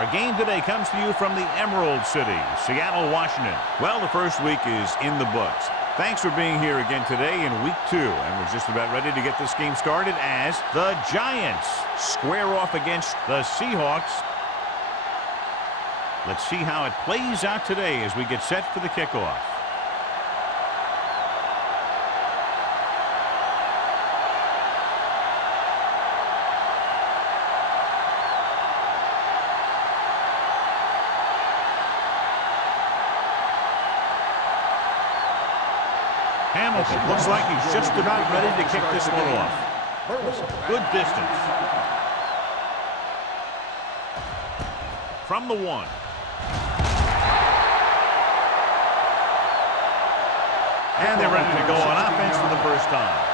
Our game today comes to you from the Emerald City, Seattle, Washington. Well, the first week is in the books. Thanks for being here again today in week 2. And we're just about ready to get this game started as the Giants square off against the Seahawks. Let's see how it plays out today as we get set for the kickoff. Hamilton looks like he's just about ready to kick this one off. Good distance. From the 1. And they're ready to go on offense for the first time.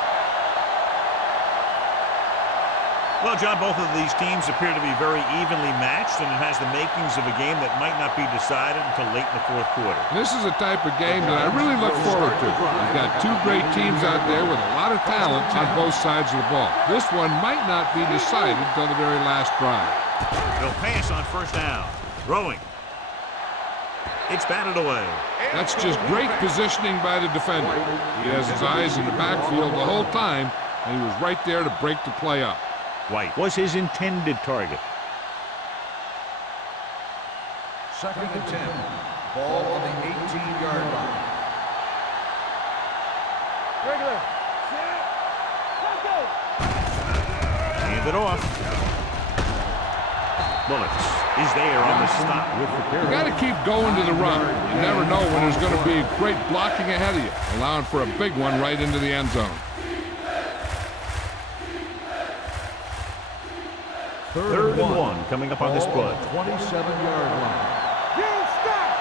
Well, John, both of these teams appear to be very evenly matched, and it has the makings of a game that might not be decided until late in the fourth quarter. This is a type of game that I really look forward to. We've got two great teams out there with a lot of talent on both sides of the ball. This one might not be decided until the very last drive. They'll pass on first down. Throwing. It's batted away. That's just great positioning by the defender. He has his eyes in the backfield the whole time, and he was right there to break the play up. White was his intended target. 2nd and 10. Ball on the 18-yard line. Regular. Set. Hand it off. Bullets is there on the stop with the You period. got to keep going to the run. You never know when there's going to be great blocking ahead of you, allowing for a big one right into the end zone. 3rd and 1 coming up on this play. 27-yard line. You stop.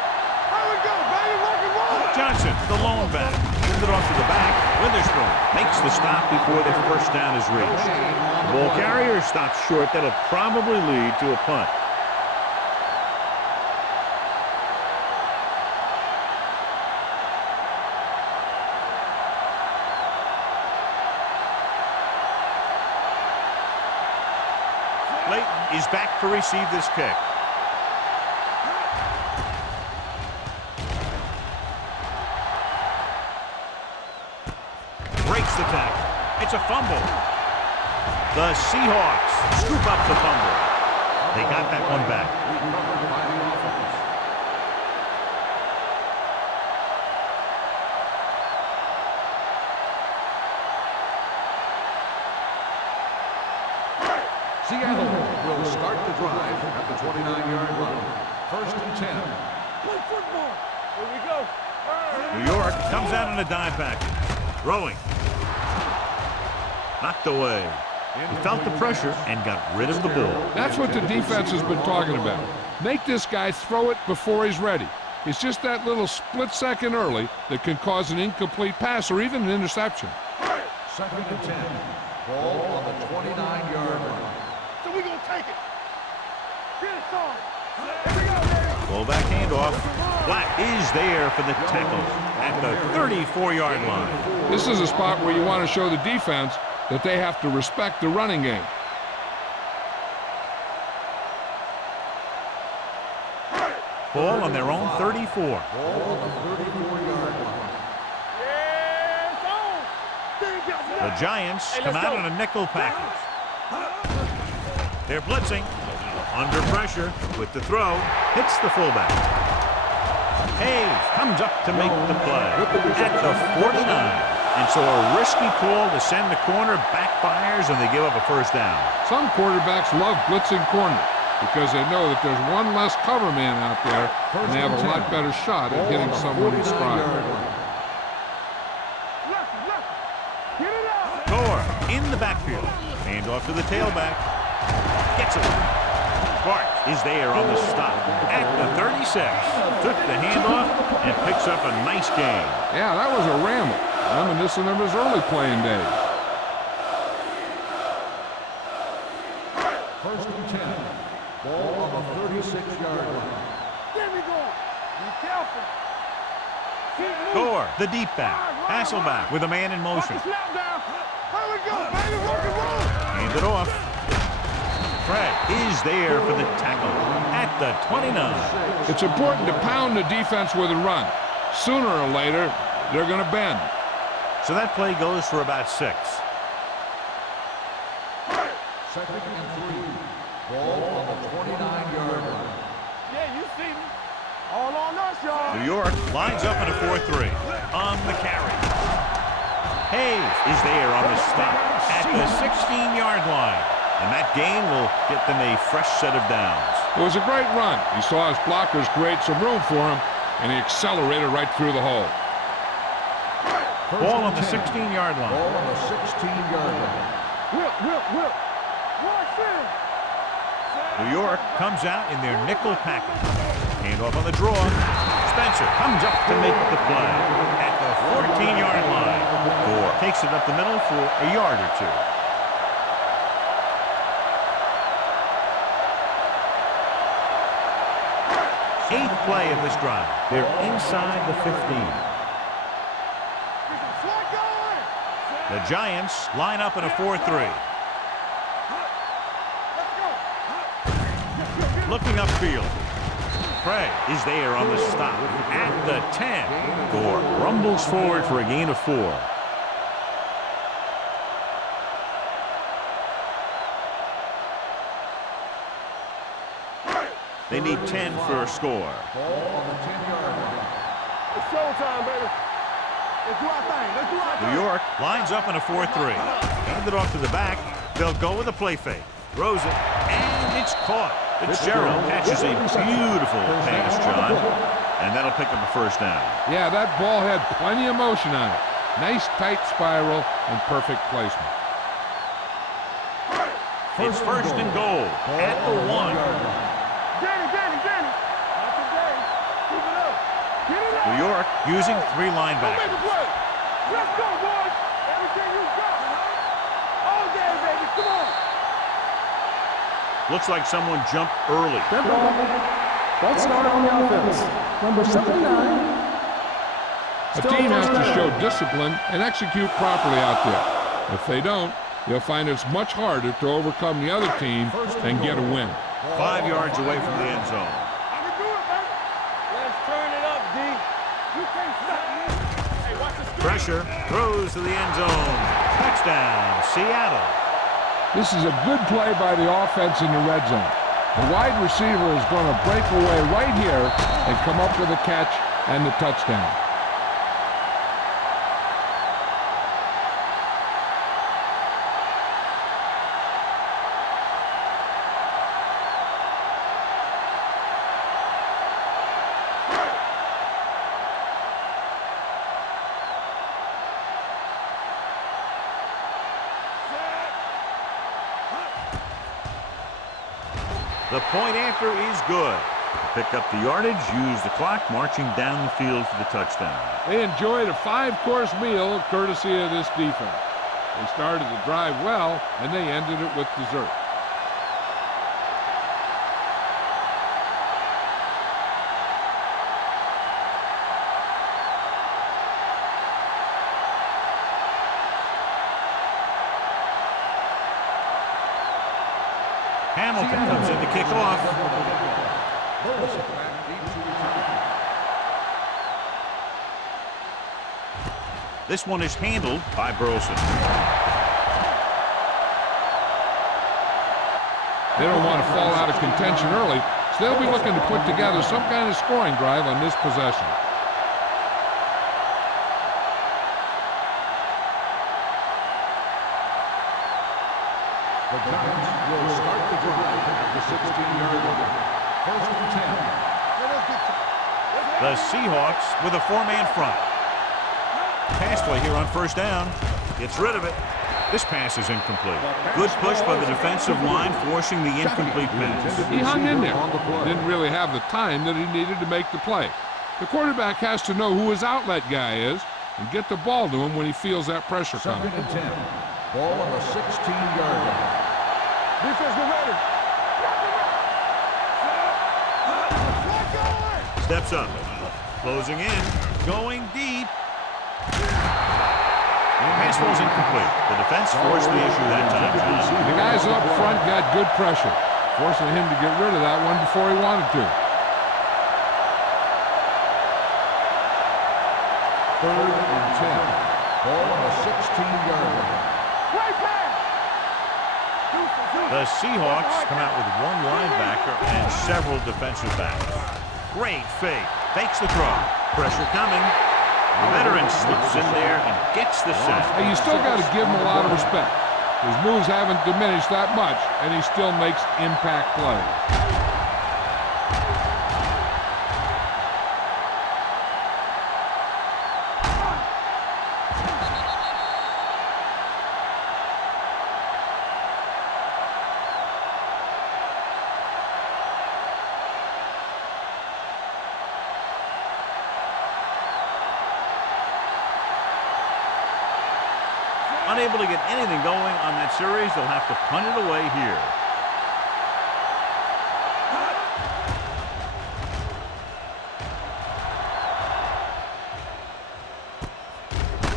How we go, baby? Rock and roll. Johnson, the lone back, sends it off to the back. Witherspoon makes the stop before the first down is reached. The ball carrier stops short. That'll probably lead to a punt. Layton is back to receive this kick. Breaks the tackle. It's a fumble. The Seahawks scoop up the fumble. They got that one back. Seattle will start the drive at the 29-yard line. 1st and 10. Play football. Here we go. New York comes out in a dime package. Throwing. Knocked away. He felt the pressure and got rid of the ball. That's what the defense has been talking about. Make this guy throw it before he's ready. It's just that little split second early that can cause an incomplete pass or even an interception. 2nd and 10. Ball on the 29-yard line. So we gonna take it. Get it on. Here we go, baby. Fullback handoff. Black is there for the tackle at the 34-yard line. This is a spot where you want to show the defense that they have to respect the running game. Ball on their own 34. Ball on the 34-yard line. Yes, on. The Giants come out in a nickel package. They're blitzing. Under pressure with the throw. Hits the fullback. Hayes comes up to make the play at the 49. And so a risky call to send the corner backfires and they give up a first down. Some quarterbacks love blitzing corner because they know that there's one less cover man out there and they have a lot better shot at hitting someone in stride. Get it out. Gore in the backfield. Hand off to the tailback. Gets it. Bart is there on the stop at the 36. Took the handoff and picks up a nice gain. Yeah, that was a ramble. Reminiscent of his early playing days. 1st and 10. Ball on the 36-yard line. There we go. Be careful. Keep moving. Gore, the deep back. Hasselback with a man in Watch motion. the snap down. Here we go, baby. Rock and roll. Hand it off. Fred is there for the tackle at the 29. It's important to pound the defense with a run. Sooner or later, they're going to bend. So that play goes for about 6. Second and 3. Ball on the 29-yard line. Yeah, you see me. All on us, y'all. New York lines up in a 4-3. On the carry. Hayes is there on the stop at the 16-yard line. And that gain will get them a fresh set of downs. It was a great run. He saw his blockers create some room for him, and he accelerated right through the hole. Ball on the 16-yard line. Ball on the 16-yard line. Whip. Watch this. New York comes out in their nickel package. Handoff on the draw. Spencer comes up to make the play at the 14-yard line. Gore takes it up the middle for a yard or 2. Eighth play of this drive. They're inside the 15. The Giants line up in a 4-3. Looking upfield. Craig is there on the stop at the 10. Gore rumbles forward for a gain of 4. They need 10 for a score. Ball on the 10-yard line. It's showtime, baby. Let's do our thing. New York lines up in a 4-3. Hand it off to the back. They'll go with a play fake. Throws it, and it's caught. Fitzgerald catches a beautiful pass, John, and that'll pick up a first down. Yeah, that ball had plenty of motion on it. Nice tight spiral and perfect placement. It's first and goal at the 1. Danny. Not today. Keep it up. Get it up. New York using 3 Go make linebackers. a play. Let's go, boys. Everything you got. All day, baby. Come on. Looks like someone jumped early. Let's start on the offense. Number 79. A team has to show discipline and execute properly out there. If they don't, they'll find it's much harder to overcome the other team and get a win. 5 yards away from the end zone. I can do it, baby. Let's turn it up, D. You can't stop me. Hey, watch the screen. Pressure, throws to the end zone. Touchdown, Seattle. This is a good play by the offense in the red zone. The wide receiver is going to break away right here and come up with a catch and the touchdown. The point after is good. Pick up the yardage, use the clock, marching down the field for the touchdown. They enjoyed a 5-course meal courtesy of this defense. They started the drive well, and they ended it with dessert. Hamilton comes in to kick off. This one is handled by Burleson. They don't want to fall out of contention early, so they'll be looking to put together some kind of scoring drive on this possession. The Giants will start the drive at the 16-yard line. First and 10. The Seahawks with a 4-man front. Pass play here on first down. Gets rid of it. This pass is incomplete. Good push by the defensive line, forcing the incomplete pass. He hung in there. Didn't really have the time that he needed to make the play. The quarterback has to know who his outlet guy is and get the ball to him when he feels that pressure coming. Second and 10. Ball on the 16-yard line. Defense, get ready. Steps up. Closing in. Going deep. Pass ball's incomplete. The defense forced the issue that time, John. The guys up front got good pressure. forcing him to get rid of that one before he wanted to. Third and 10. Ball on the 16-yard line. The Seahawks come out with one linebacker and several defensive backs. Great fake. Fakes the throw. Pressure coming. The veteran slips in there and gets the sack. Hey, you still got to give him a lot of respect. His moves haven't diminished that much, and he still makes impact plays. Unable to get anything going on that series, they'll have to punt it away here.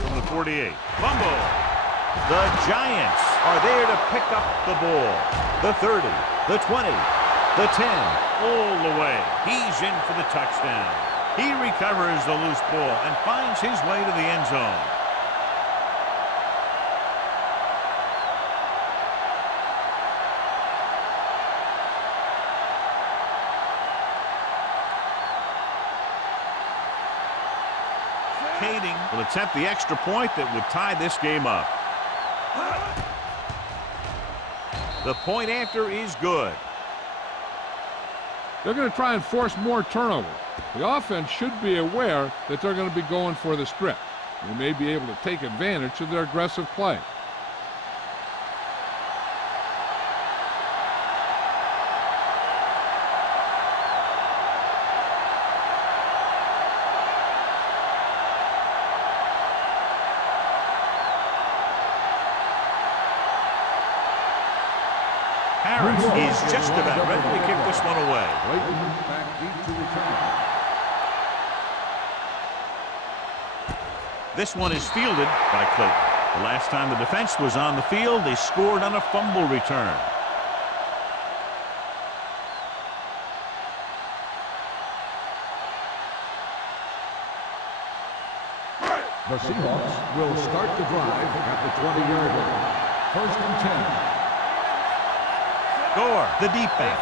From the 48. Fumble. The Giants are there to pick up the ball. The 30, the 20, the 10, all the way. He's in for the touchdown. He recovers the loose ball and finds his way to the end zone. Will attempt the extra point that would tie this game up. The point after is good. They're going to try and force more turnovers. The offense should be aware that they're going to be going for the strip. They may be able to take advantage of their aggressive play. He's just about ready to kick this one away. Back deep to return. This one is fielded by Clayton. The last time the defense was on the field, they scored on a fumble return. The Seahawks will start the drive at the 20-yard line. First and 10. Gore, the deep back.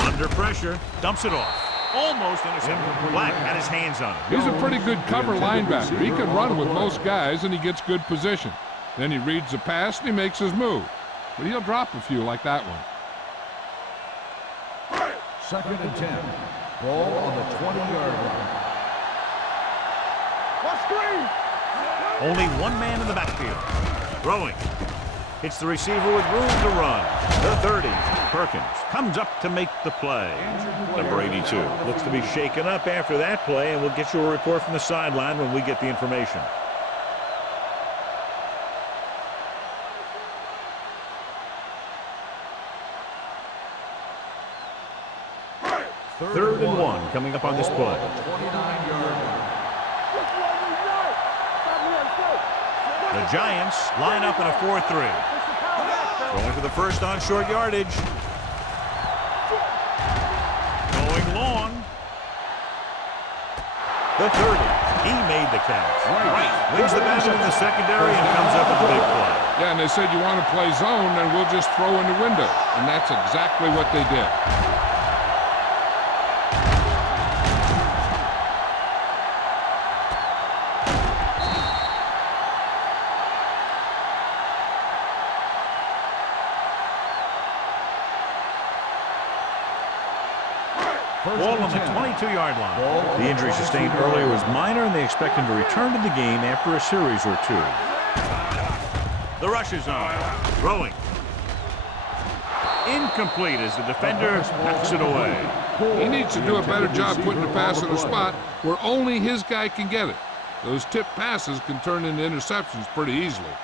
Under pressure, dumps it off. Almost intercepted. Black had his hands on it. He's a pretty good cover linebacker. He can run with most guys, and he gets good position. Then he reads the pass, and he makes his move. But he'll drop a few like that one. Second and 10. Ball on the 20-yard line. Only one man in the backfield. Throwing. It's the receiver with room to run. The 30. Perkins comes up to make the play. Number 82. Looks to be shaken up after that play, and we'll get you a report from the sideline when we get the information. Third and 1 coming up on this play. 29-yard line. The Giants line up in a 4-3. Going for the first on short yardage. Going long. The 30. He made the catch. Right. Wins the battle in the secondary and comes up with the big play. Yeah, and they said you want to play zone, and we'll just throw in the window. And that's exactly what they did. Ball on the 22-yard line. The injury sustained earlier was minor, and they expect him to return to the game after a series or two. The rush is on. Throwing. Incomplete as the defender backs it away. He needs to do a better job putting the pass in a spot where only his guy can get it. Those tip passes can turn into interceptions pretty easily.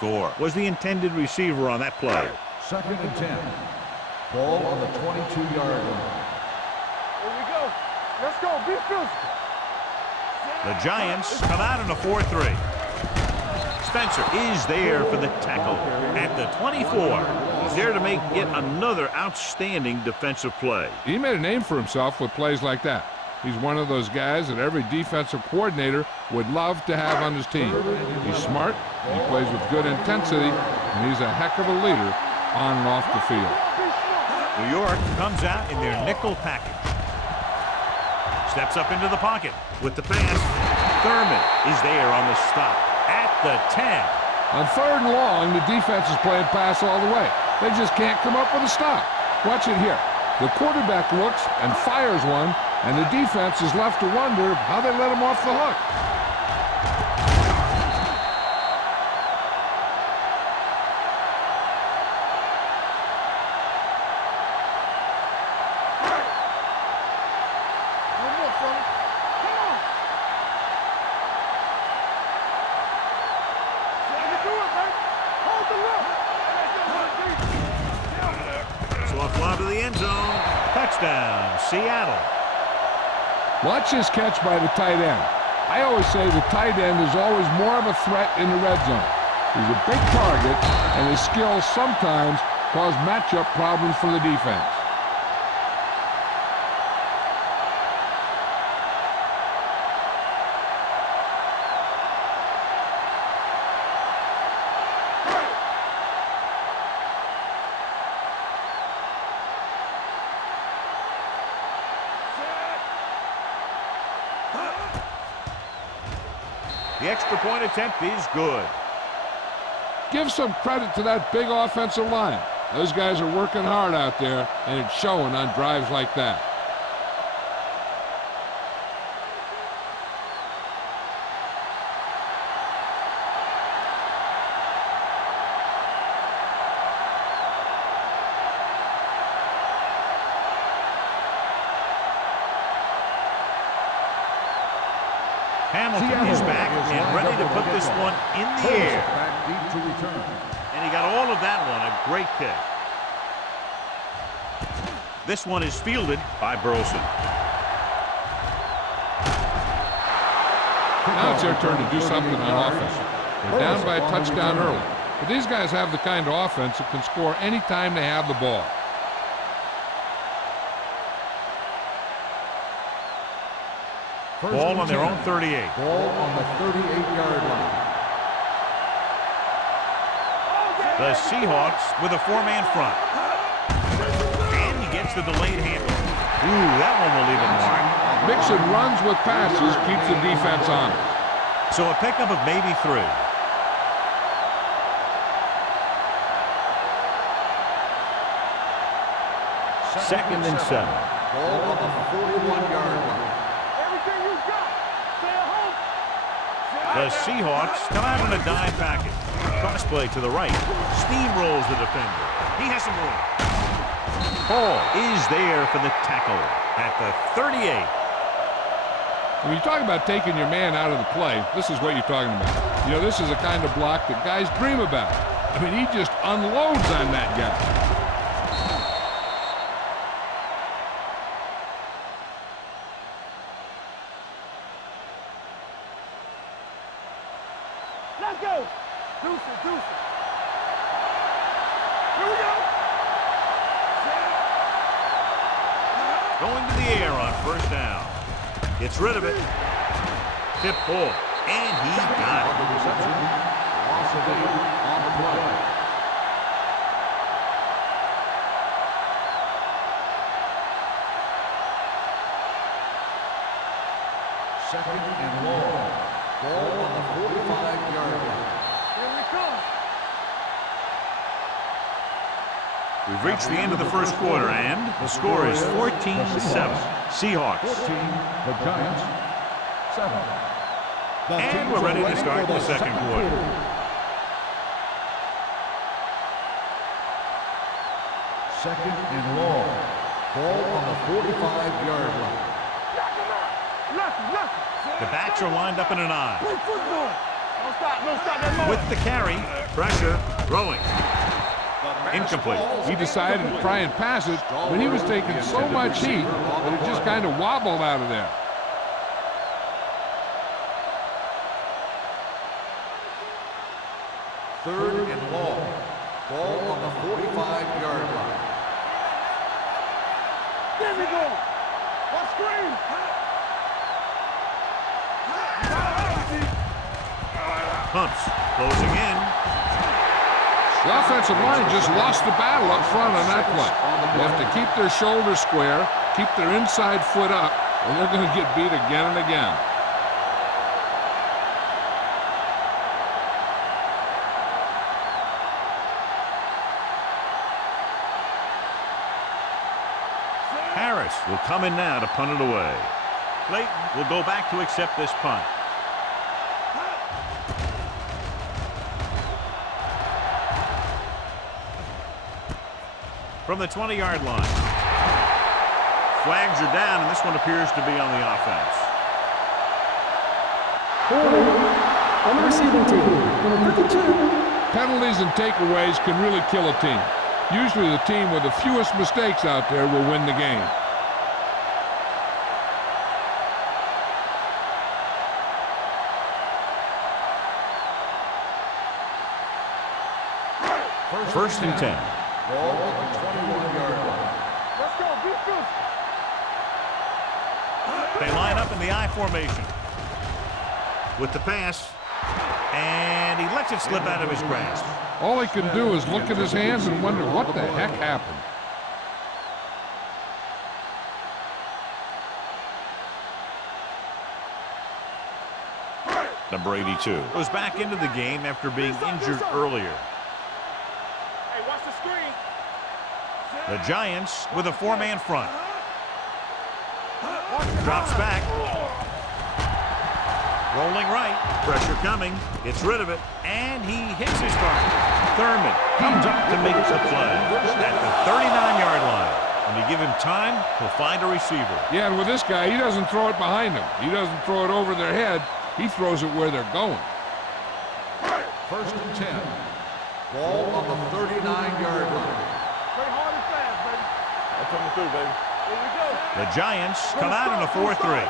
Gore was the intended receiver on that play. Second and 10. Ball on the 22-yard line. Here we go. Let's go. Be physical. The Giants come out in a 4-3. Spencer is there for the tackle at the 24. He's there to make yet another outstanding defensive play. He made a name for himself with plays like that. He's one of those guys that every defensive coordinator would love to have on his team. He's smart, he plays with good intensity, and he's a heck of a leader on and off the field. New York comes out in their nickel package. Steps up into the pocket with the pass. Thurman is there on the stop at the 10. On 3rd and long, the defense is playing pass all the way. They just can't come up with a stop. Watch it here. The quarterback looks and fires one, and the defense is left to wonder how they let him off the hook. Touchdown, Seattle. Watch this catch by the tight end. I always say the tight end is always more of a threat in the red zone. He's a big target, and his skills sometimes cause matchup problems for the defense. The extra point attempt is good. Give some credit to that big offensive line. Those guys are working hard out there, and it's showing on drives like that. Hamilton is back and ready to put this one in the air. Back deep to return. And he got all of that one, a great kick. This one is fielded by Burleson. Now it's their turn to do something on offense. They're down by a touchdown early. But these guys have the kind of offense that can score any time they have the ball. Ball on their own 38. Ball on the 38-yard line. The Seahawks with a 4-man front. And he gets the delayed handle. Ooh, that one will leave a mark. Mixon runs with passes, keeps the defense on it. So a pickup of maybe 3. Second and 7. Ball on the 41-yard line. The Seahawks come out in a dime package. Crossplay to the right. Steamrolls the defender. He has some room. Hall is there for the tackle at the 38. When you talk about taking your man out of the play, this is what you're talking about. You know, this is the kind of block that guys dream about. I mean, he just unloads on that guy. Let's go. Deuce it, deuce it. Here we go. Going to the air on first down. Gets rid of it. Tip ball. And he got it. The reception. Loss of 8 on the play. Second and long. Ball on the 45-yard line. Here we come. We've reached the end of the first quarter, and the score is 14-7. Seahawks. 14, the Giants, 7. And we're ready to start the second quarter. Second and long. Ball on the 45-yard line. The backs are lined up in an I. Play football. Don't stop that moment. With the carry, pressure, throwing. Incomplete. He decided to try and pass it, but he was taking so much heat that it just kind of wobbled out of there. Third and long. Ball on the 45-yard line. There we go. What screen? Pumps. Closing in. The offensive line just lost the battle up front on that play. They have to keep their shoulders square, keep their inside foot up, or they're going to get beat again and again. Harris will come in now to punt it away. Clayton will go back to accept this punt. From the 20-yard line. Flags are down, and this one appears to be on the offense. On the receiving team, number 52. Penalties and takeaways can really kill a team. Usually the team with the fewest mistakes out there will win the game. First and 10. Ball on the 21-yard line. Let's go. Defense. They line up in the I formation. With the pass. And he lets it slip out of his grasp. All he can do is look at his hands and wonder what the heck happened. Number 82 goes back into the game after being injured earlier. Hey, watch the screen. The Giants with a four-man front. Drops back. Rolling right. Pressure coming. Gets rid of it. And he hits his target. Thurman comes up to make the play at the 39-yard line. When you give him time, he'll find a receiver. Yeah, and with this guy, he doesn't throw it behind him. He doesn't throw it over their head. He throws it where they're going. First and 10. Ball on the 39-yard line. Play hard and fast, baby. I'm coming through, baby. Here we go. The Giants come out in a 4-3.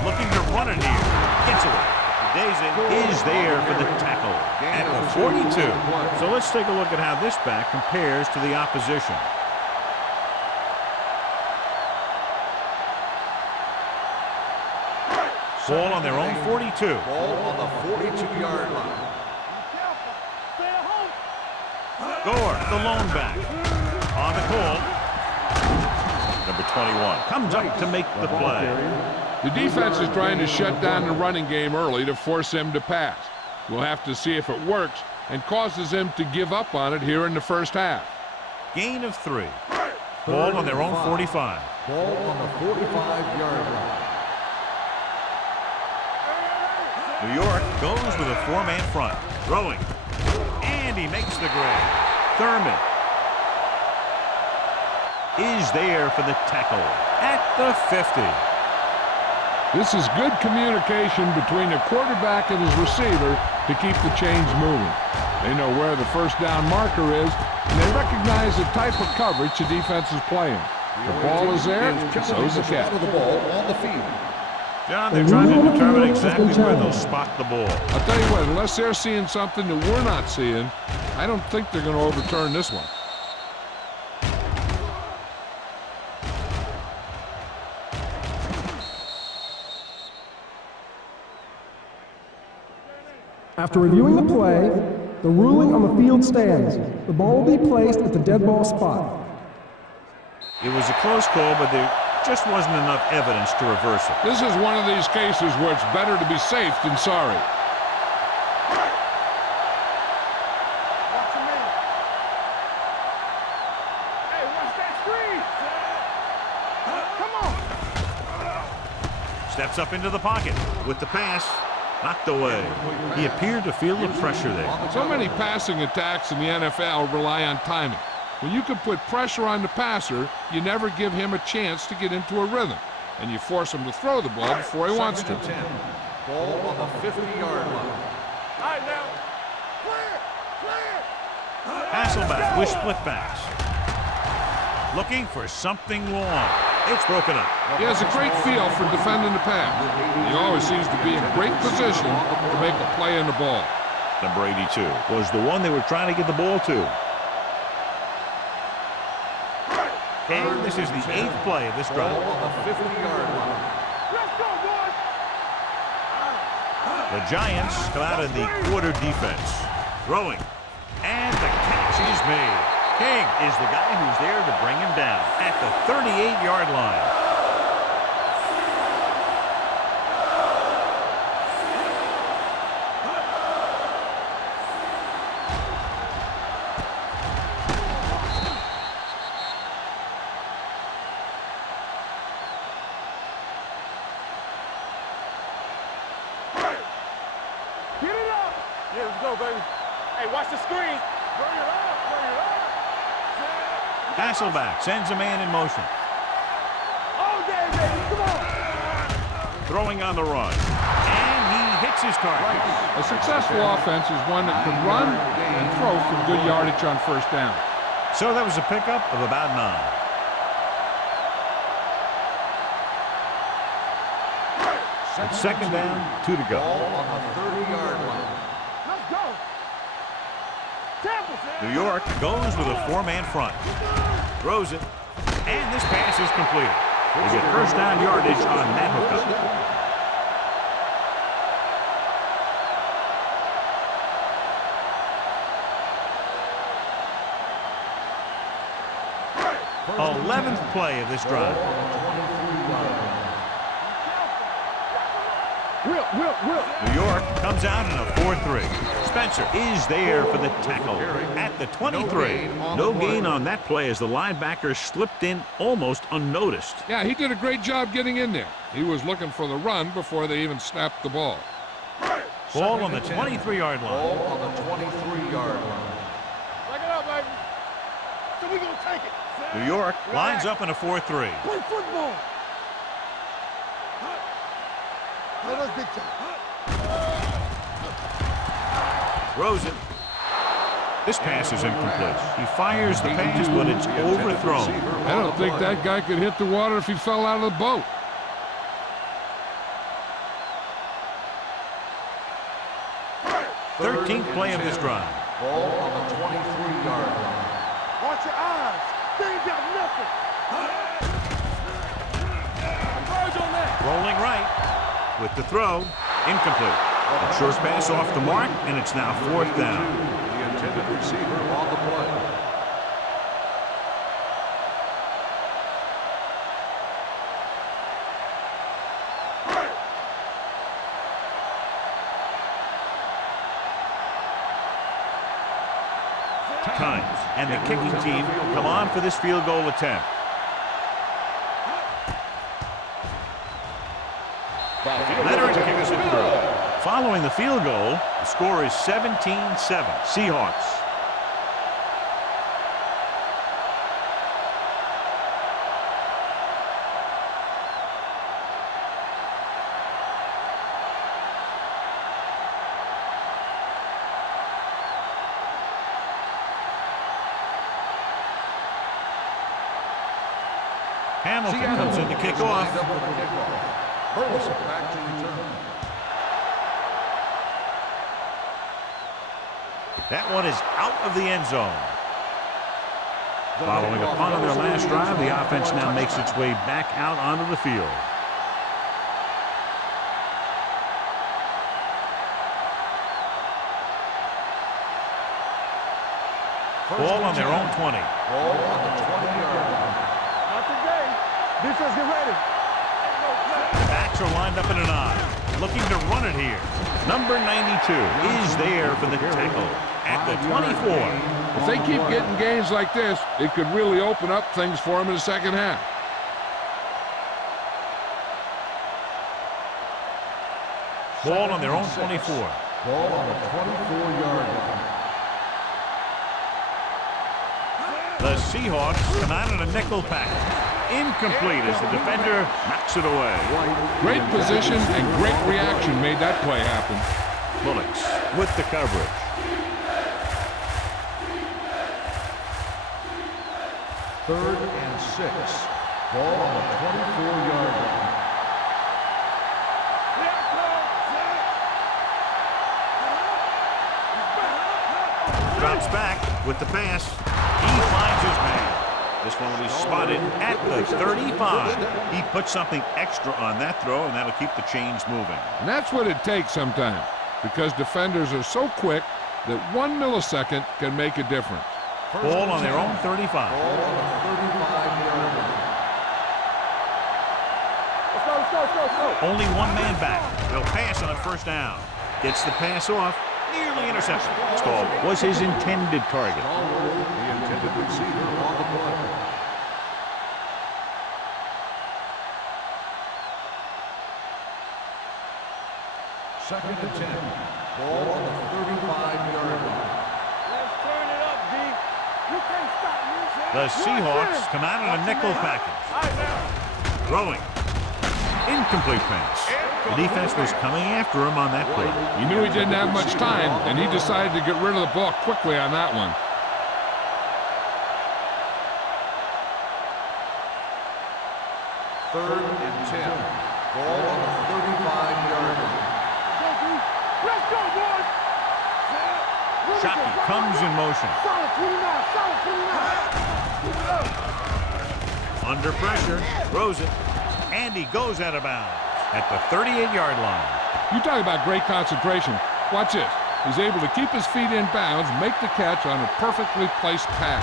Looking to run it here. Gets away. Dazen is there for the tackle at the 42. So let's take a look at how this back compares to the opposition. Ball on their own 42. Ball on the 42-yard line. Stay at home. Gore, the lone back. On the call. Number 21 comes up to make the play. The defense is trying to shut down the running game early to force him to pass. We'll have to see if it works and causes him to give up on it here in the first half. Gain of 3. Ball on their own 45. Ball on the 45-yard line. New York goes with a four-man front. Throwing. And he makes the grab. Thurman is there for the tackle at the 50. This is good communication between the quarterback and his receiver to keep the chains moving. They know where the first down marker is, and they recognize the type of coverage the defense is playing. The ball is there, so is the catch. The ball on the field. John, they're trying to determine exactly where they'll spot the ball. I'll tell you what, unless they're seeing something that we're not seeing, I don't think they're going to overturn this one. After reviewing the play, the ruling on the field stands. The ball will be placed at the dead ball spot. It was a close call, but there just wasn't enough evidence to reverse it. This is one of these cases where it's better to be safe than sorry. Watch your man. Hey, watch that screen. Come on. Steps up into the pocket with the pass. Knocked away. He appeared to feel the pressure there. So many passing attacks in the NFL rely on timing. When you can put pressure on the passer, you never give him a chance to get into a rhythm, and you force him to throw the ball before he wants to. 10. Ball on the 50-yard line. All right, now. Clear. Hasselback with split backs. Looking for something long. It's broken up. He has a great feel for defending the pass. He always seems to be in great position to make a play in the ball. Number 82 was the one they were trying to get the ball to. And this is the 8th play of this drive. On the 50-yard line. Let's go, boys. The Giants come out in the quarter defense. Throwing. And the catch is made. King is the guy who's there to bring him down at the 38-yard line. Get it up. Yeah, let's go, baby. Hey, watch the screen. Bring it up. Bring it up. Hasselback sends a man in motion. All day, baby. Come on. Throwing on the run. And he hits his target. A successful offense is one that can run and throw for good yardage on first down. So that was a pickup of about 9. It's second down, 2 to go. Ball on the 30-yard line. Let's go. Tampa. New York goes with a 4-man front. Throws it. And this pass is completed. They get first down yardage on that hookup. First 11th play of this drive. on the 23-yard line. Will. New York comes out in a 4-3. Spencer is there for the tackle at the 23. No gain on that play as the linebacker slipped in almost unnoticed. Yeah, he did a great job getting in there. He was looking for the run before they even snapped the ball. Ball on the 23-yard line. Ball on the 23-yard line. Back it up, baby. So we gonna take it. New York lines up in a 4-3. Play football. Let us big time. Throws it. This pass is incomplete. He fires the pass, but it's overthrown. I don't think that guy could hit the water if he fell out of the boat. Third 13th play of this drive. Ball on the 23-yard line. Watch your eyes. They ain't got nothing. Converge on that. Rolling right with the throw. Incomplete. A short pass off the mark, and it's now 4th down. The intended receiver on the play. Times, and the kicking team come on for this field goal attempt. Leonard kicks it through. Following the field goal, the score is 17-7. Seahawks. Hamilton comes in to kick off. Burleson back to return. That one is out of the end zone. Following a punt on their last drive, the offense now makes its way back out onto the field. Ball on their own 20. Ball on the 20-yard line. Not today. Defense, get ready. The backs are lined up in an I, looking to run it here. Number 92 is there for the tackle at the 24. If they keep getting gains like this, it could really open up things for them in the second half. Ball on their own 24. Ball on the 24-yard line. The Seahawks come out in a nickel package. Incomplete as the defender knocks it away. Great position and great reaction made that play happen. Bullocks with the coverage. Third and 6. Ball on the 24-yard line. Drops back with the pass. He finds his man. This one will be spotted at the 35. He put something extra on that throw, and that'll keep the chains moving. And that's what it takes sometimes, because defenders are so quick that 1 millisecond can make a difference. Ball on their own 35. Ball on the 35-yard line. Let's go. Only one man back. They'll pass on a first down. Gets the pass off. Nearly intercepted. Stahl was his intended target. The intended receiver on the play. Second and 10. Ball on the 35-yard line. Let's turn it up, D. You can't stop me. The Seahawks come out in a nickel package. Throwing. Incomplete pass. The defense was coming after him on that play. He knew he didn't have much time, and he decided to get rid of the ball quickly on that one. Third and 10. Ball on the 35-yard line. Let's go, boys. Shockey comes in motion. Solid 29. Under pressure. Throws it. And he goes out of bounds at the 38-yard line. You talk about great concentration. Watch this. He's able to keep his feet in bounds, make the catch on a perfectly placed pass.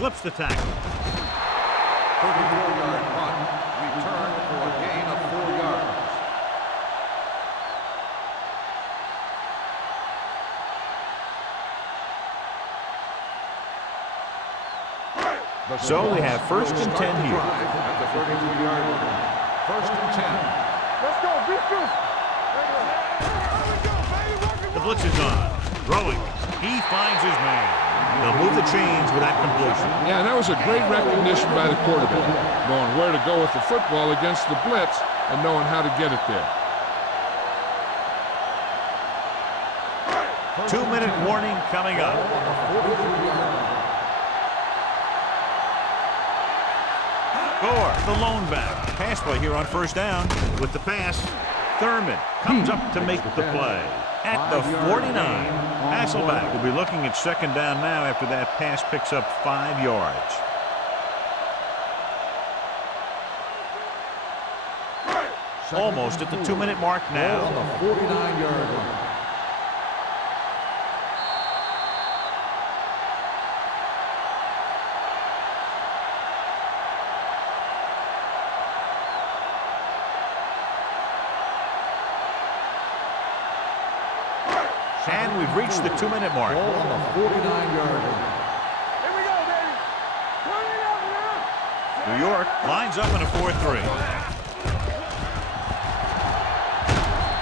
Slips the tackle. 34-yard punt. Return for a gain of 4 yards. So they have first and 10 here. At the 33-yard line. First and 10. Let's go, beat this. The blitz is on. Throwing. He finds his man. They'll move the chains with that completion. Yeah, that was a great recognition by the quarterback, knowing where to go with the football against the blitz and knowing how to get it there. 2-minute warning coming up. Gore, the lone back. Pass play here on first down with the pass. Thurman comes up to make the play at the 49. Hasselback will be looking at second down now after that pass picks up 5 yards. Almost at the 2-minute mark now. On the 49-yard line. And we've reached the 2-minute mark. Ball on the 49-yard line. Here we go, baby. Turn it up now. New York lines up in a 4-3.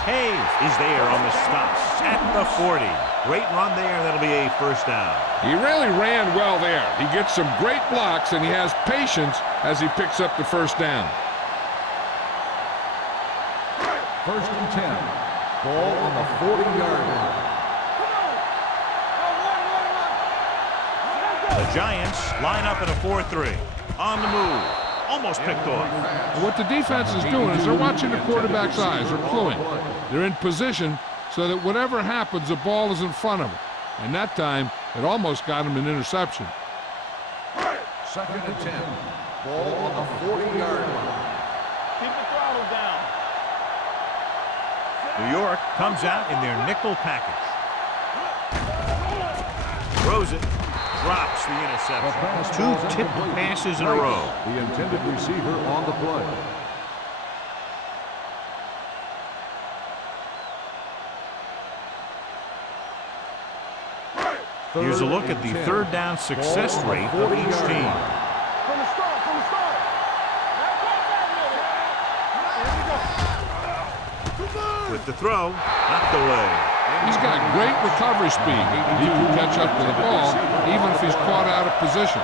Hayes is there on the stop at the 40. Great run there. That'll be a first down. He really ran well there. He gets some great blocks, and he has patience as he picks up the first down. First and 10. Ball on the 40-yard line. The Giants line up in a 4-3. On the move. Almost picked off. And what the defense is doing is they're watching the quarterback's eyes. They're cluing. They're in position so that whatever happens, the ball is in front of them. And that time, it almost got him an interception. Second and 10. Ball on the 40-yard line. Keep the throttle down. New York comes out in their nickel package. Throws it. Drops the interception. 2 tipped passes in a row. The intended receiver on the play. Here's a look at the third down success rate of each team. From the start. throw, knocked away. He's got great recovery speed. He can catch up to the ball even if he's caught out of position.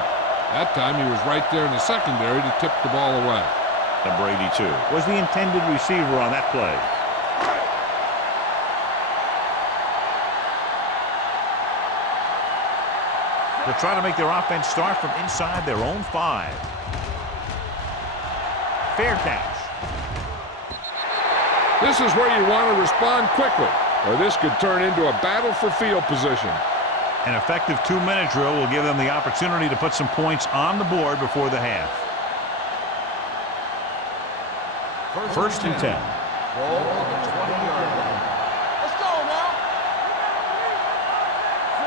That time he was right there in the secondary to tip the ball away. Number 82 was the intended receiver on that play. They'll try to make their offense start from inside their own 5. Fair catch. This is where you want to respond quickly, or this could turn into a battle for field position. An effective 2-minute drill will give them the opportunity to put some points on the board before the half. First and 10. Ball on the 20-yard line. Let's go now.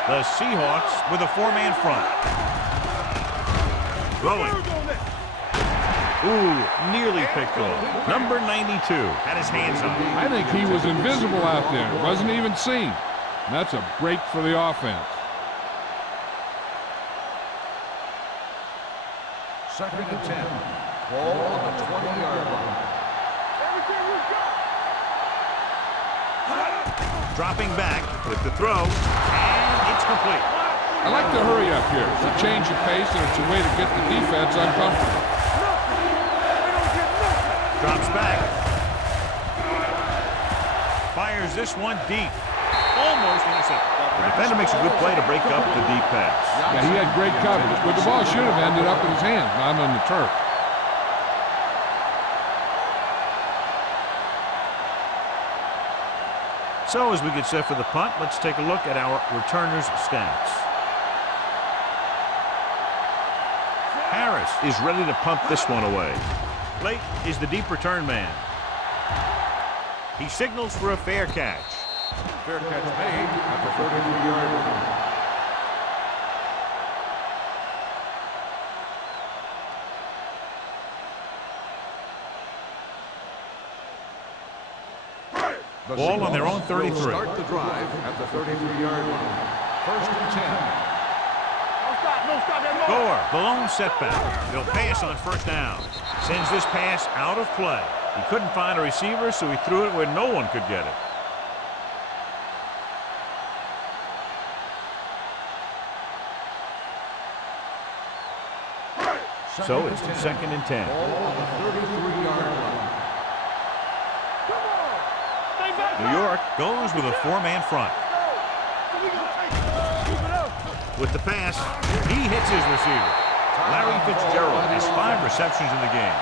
The Seahawks with a 4-man front. Throwing. Ooh, nearly picked off. Number 92 had his hands on it. I think he was invisible out there. Wasn't even seen. And that's a break for the offense. Second and 10. Ball on the 20-yard line. Dropping back with the throw, and it's complete. I like to hurry up here. It's a change of pace, and it's a way to get the defense uncomfortable. Drops back. Fires this one deep. Almost intercepted. The defender makes a good play to break up the deep pass. Yeah, he had great coverage, but the ball should have ended up in his hands, not on the turf. So as we get set for the punt, let's take a look at our returners' stats. Harris is ready to punt this one away. Late is the deep return man. He signals for a fair catch. Fair catch made at the 33-yard line. Ball on their own 33. Start the drive at the 33-yard line. First and 10. Gore, the lone setback. He'll pass on first down. Sends this pass out of play. He couldn't find a receiver, so he threw it where no one could get it. So it's second and 10. Ball on the 33-yard line. New York goes with a 4-man front. With the pass, he hits his receiver. Larry Fitzgerald has 5 receptions in the game.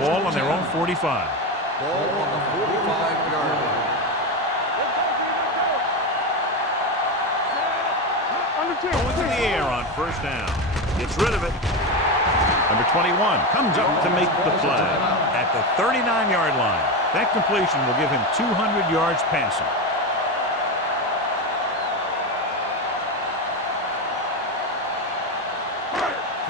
Ball on their own 45. Ball on the 45-yard line. Going to the air on first down. Gets rid of it. Number 21 comes up to make the play at the 39-yard line. That completion will give him 200 yards passing.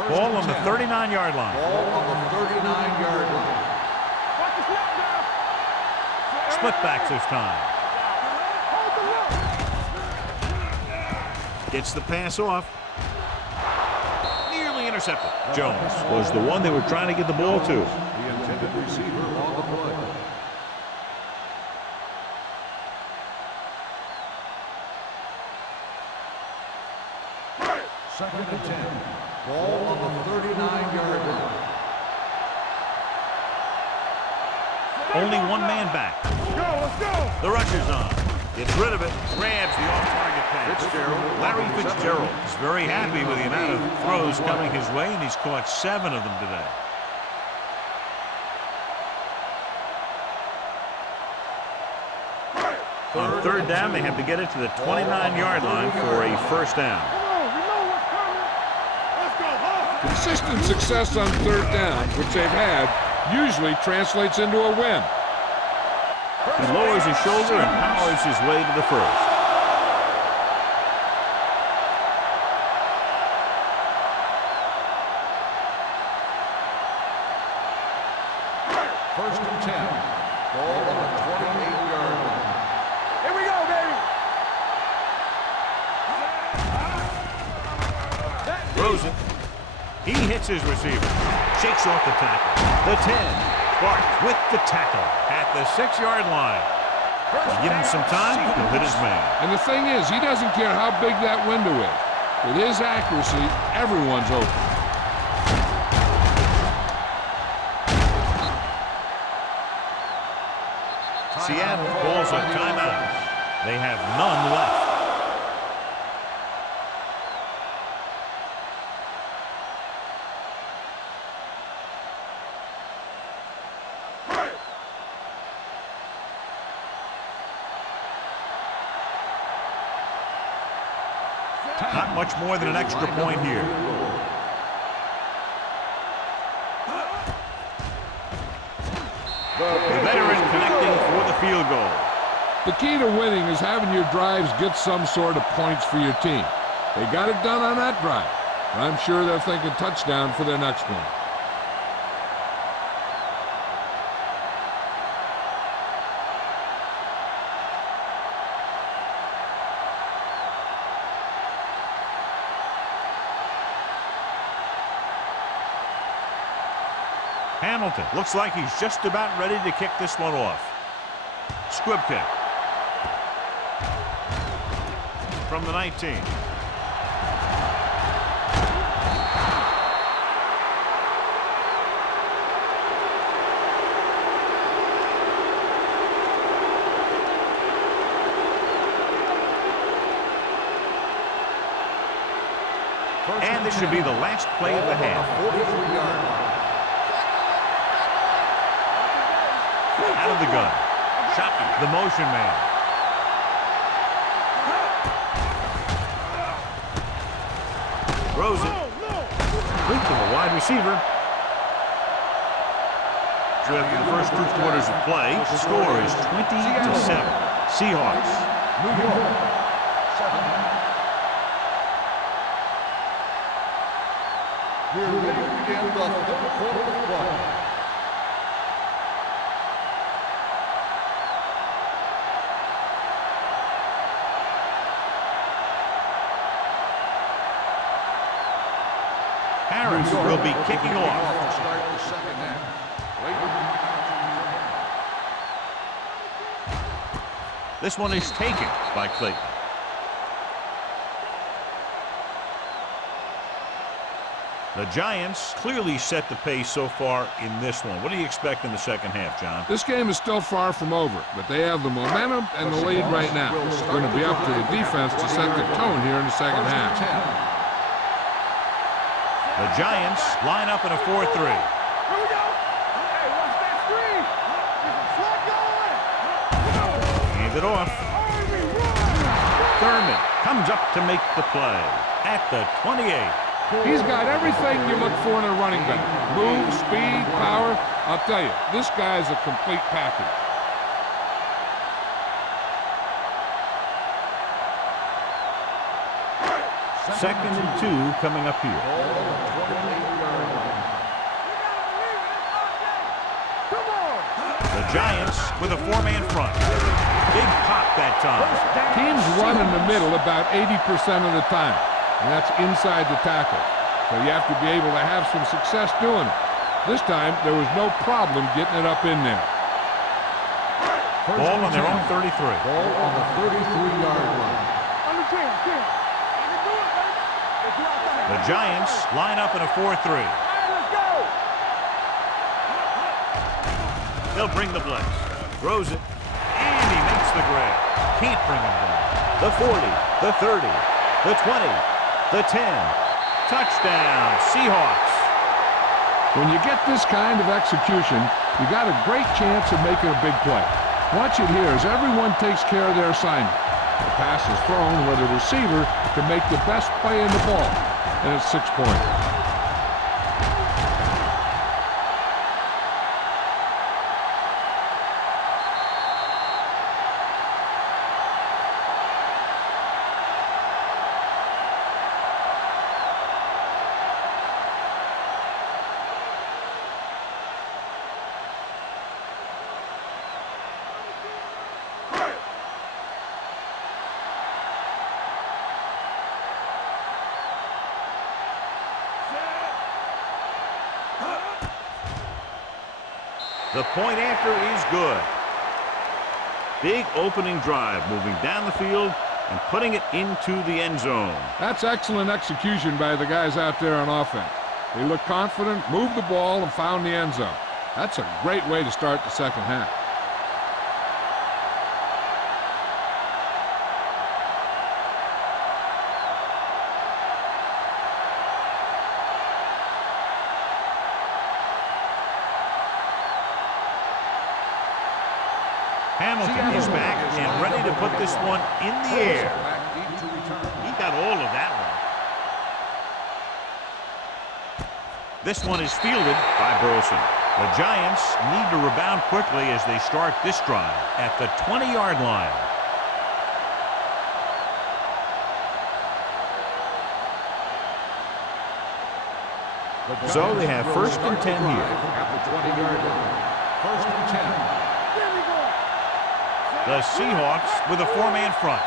Ball on the 39-yard line. Ball on the 39-yard line. Split backs this time. Gets the pass off. Nearly intercepted. Jones was the one they were trying to get the ball to. The intended receiver on the play. Second and 10. Ball on the 39-yard line. Only one man back. Let's go. The rush is on. Gets rid of it. Grabs the off-target pass. Fitzgerald. Larry Fitzgerald is very happy with the amount of throws coming his way, and he's caught 7 of them today. On third down, they have to get it to the 29-yard line for a first down. Consistent success on third down, which they've had, usually translates into a win. He lowers his shoulder and powers his way to the first. First and 10. Ball on the 28-yard line. Here we go, baby. Throws it. He hits his receiver. Shakes off the tackle. The 10. Bart with the tackle at the 6-yard line. You give him some time, he'll hit his man. And the thing is, he doesn't care how big that window is. With his accuracy, everyone's open. Seattle calls a timeout. They have none left. Not much more than an extra point here. The veteran connecting for the field goal. The key to winning is having your drives get some sort of points for your team. They got it done on that drive. I'm sure they're thinking touchdown for their next one. Hamilton looks like he's just about ready to kick this one off. Squib kick. From the 19. And this should be the last play of the half. 43-yard line. Out of the gun. Shockey, the motion man. Throws it. Complete to the wide receiver. So after the first 2 quarters of play, the score is 20-7. Seahawks. New York, 7. We're ready to begin the third quarter of play. Harris will be kicking off. Start the second half. This one is taken by Clayton. The Giants clearly set the pace so far in this one. What do you expect in the second half, John? This game is still far from over, but they have the momentum and the lead right now. It's going to be up to the defense to set the tone here in the second half. The Giants line up in a 4-3. Here we go. Hey, watch that screen. There's a flag going. Hand it off. Thurman comes up to make the play at the 28. He's got everything you look for in a running back. Move, speed, power. I'll tell you, this guy's a complete package. Second and 2 coming up here. The Giants with a 4-man front. Big pop that time. Teams run in the middle about 80% of the time, and that's inside the tackle. So you have to be able to have some success doing it. This time, there was no problem getting it up in there. Ball on their own 33. Ball on the 33-yard line. The Giants line up in a 4-3. They'll bring the blitz. Throws it. And he makes the grab. Can't bring him down. The 40. The 30. The 20. The 10. Touchdown, Seahawks. When you get this kind of execution, you got a great chance of making a big play. Watch it here as everyone takes care of their assignment. The pass is thrown where the receiver can make the best play in the ball, and it's 6 points. The point after is good. Big opening drive, moving down the field and putting it into the end zone. That's excellent execution by the guys out there on offense. They looked confident, moved the ball, and found the end zone. That's a great way to start the second half. Hamilton is back and ready to put this one in the air. He got all of that one. This one is fielded by Burleson. The Giants need to rebound quickly as they start this drive at the 20-yard line. So they have 1st and 10 here. At the 20-yard line. 1st and 10. The Seahawks with a 4-man front.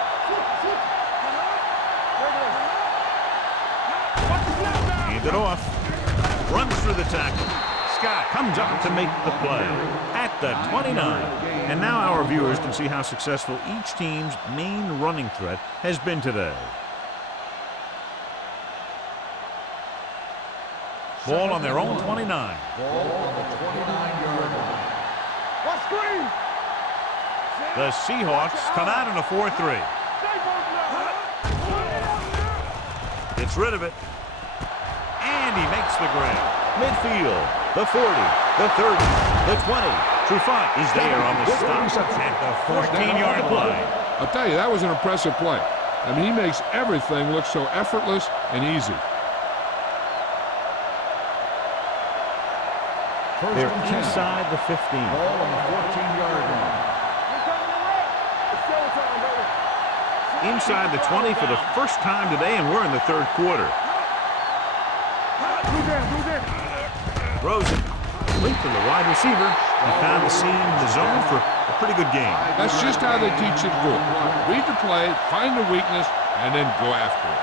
Hand it off. Runs through the tackle. Scott comes up to make the play at the 29. And now our viewers can see how successful each team's main running threat has been today. Ball on their own 29. Ball on the 29-yard line. What screen? The Seahawks come out in a 4-3. Gets rid of it. And he makes the grab. Midfield, the 40, the 30, the 20. Trufant is there on the stop at the 14-yard line. I'll tell you, that was an impressive play. I mean, he makes everything look so effortless and easy. They're inside the 15. Ball on the 14-yard line. Inside the 20 for the first time today, and we're in the 3rd quarter. Rosen, link to the wide receiver. He found the seam in the zone for a pretty good game. That's just how they teach you to do it. Read the play, find the weakness, and then go after it.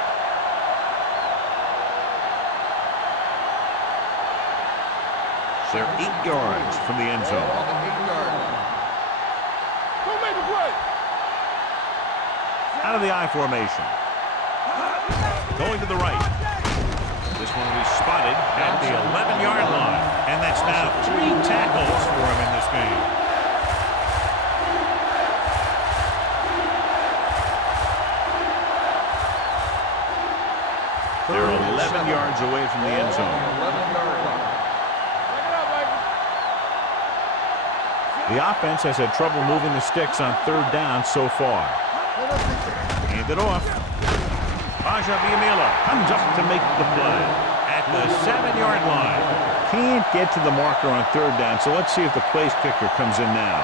They're 8 yards from the end zone. On the 8-yard line. Go make a play. Out of the I formation. Going to the right. This one will be spotted at the 11-yard line. And that's now 3 tackles for him in this game. They're 11 yards away from the end zone. 11-yard line. Check it out, baby. The offense has had trouble moving the sticks on 3rd down so far. Hand it off. Aja Biamila comes up to make the play at the 7-yard line. Can't get to the marker on 3rd down, so let's see if the place kicker comes in now.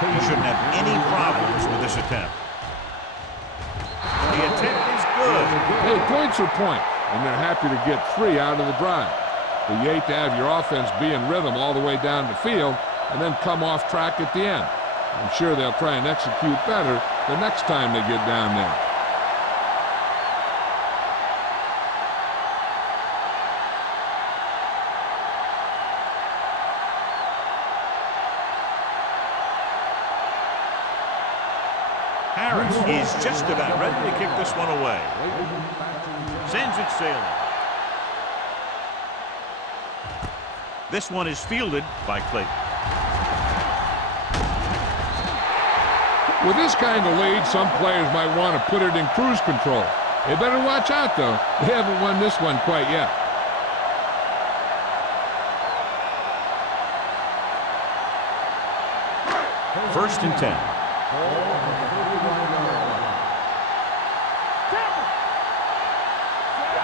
He shouldn't have any problems with this attempt. The attempt is good. Hey, points are points, and they're happy to get 3 out of the drive. But you hate to have your offense be in rhythm all the way down the field and then come off track at the end. I'm sure they'll try and execute better the next time they get down there. Harris is just about ready to kick this one away. Sends it sailing. This one is fielded by Clayton. With this kind of lead, some players might want to put it in cruise control. They better watch out, though. They haven't won this one quite yet. First and 10.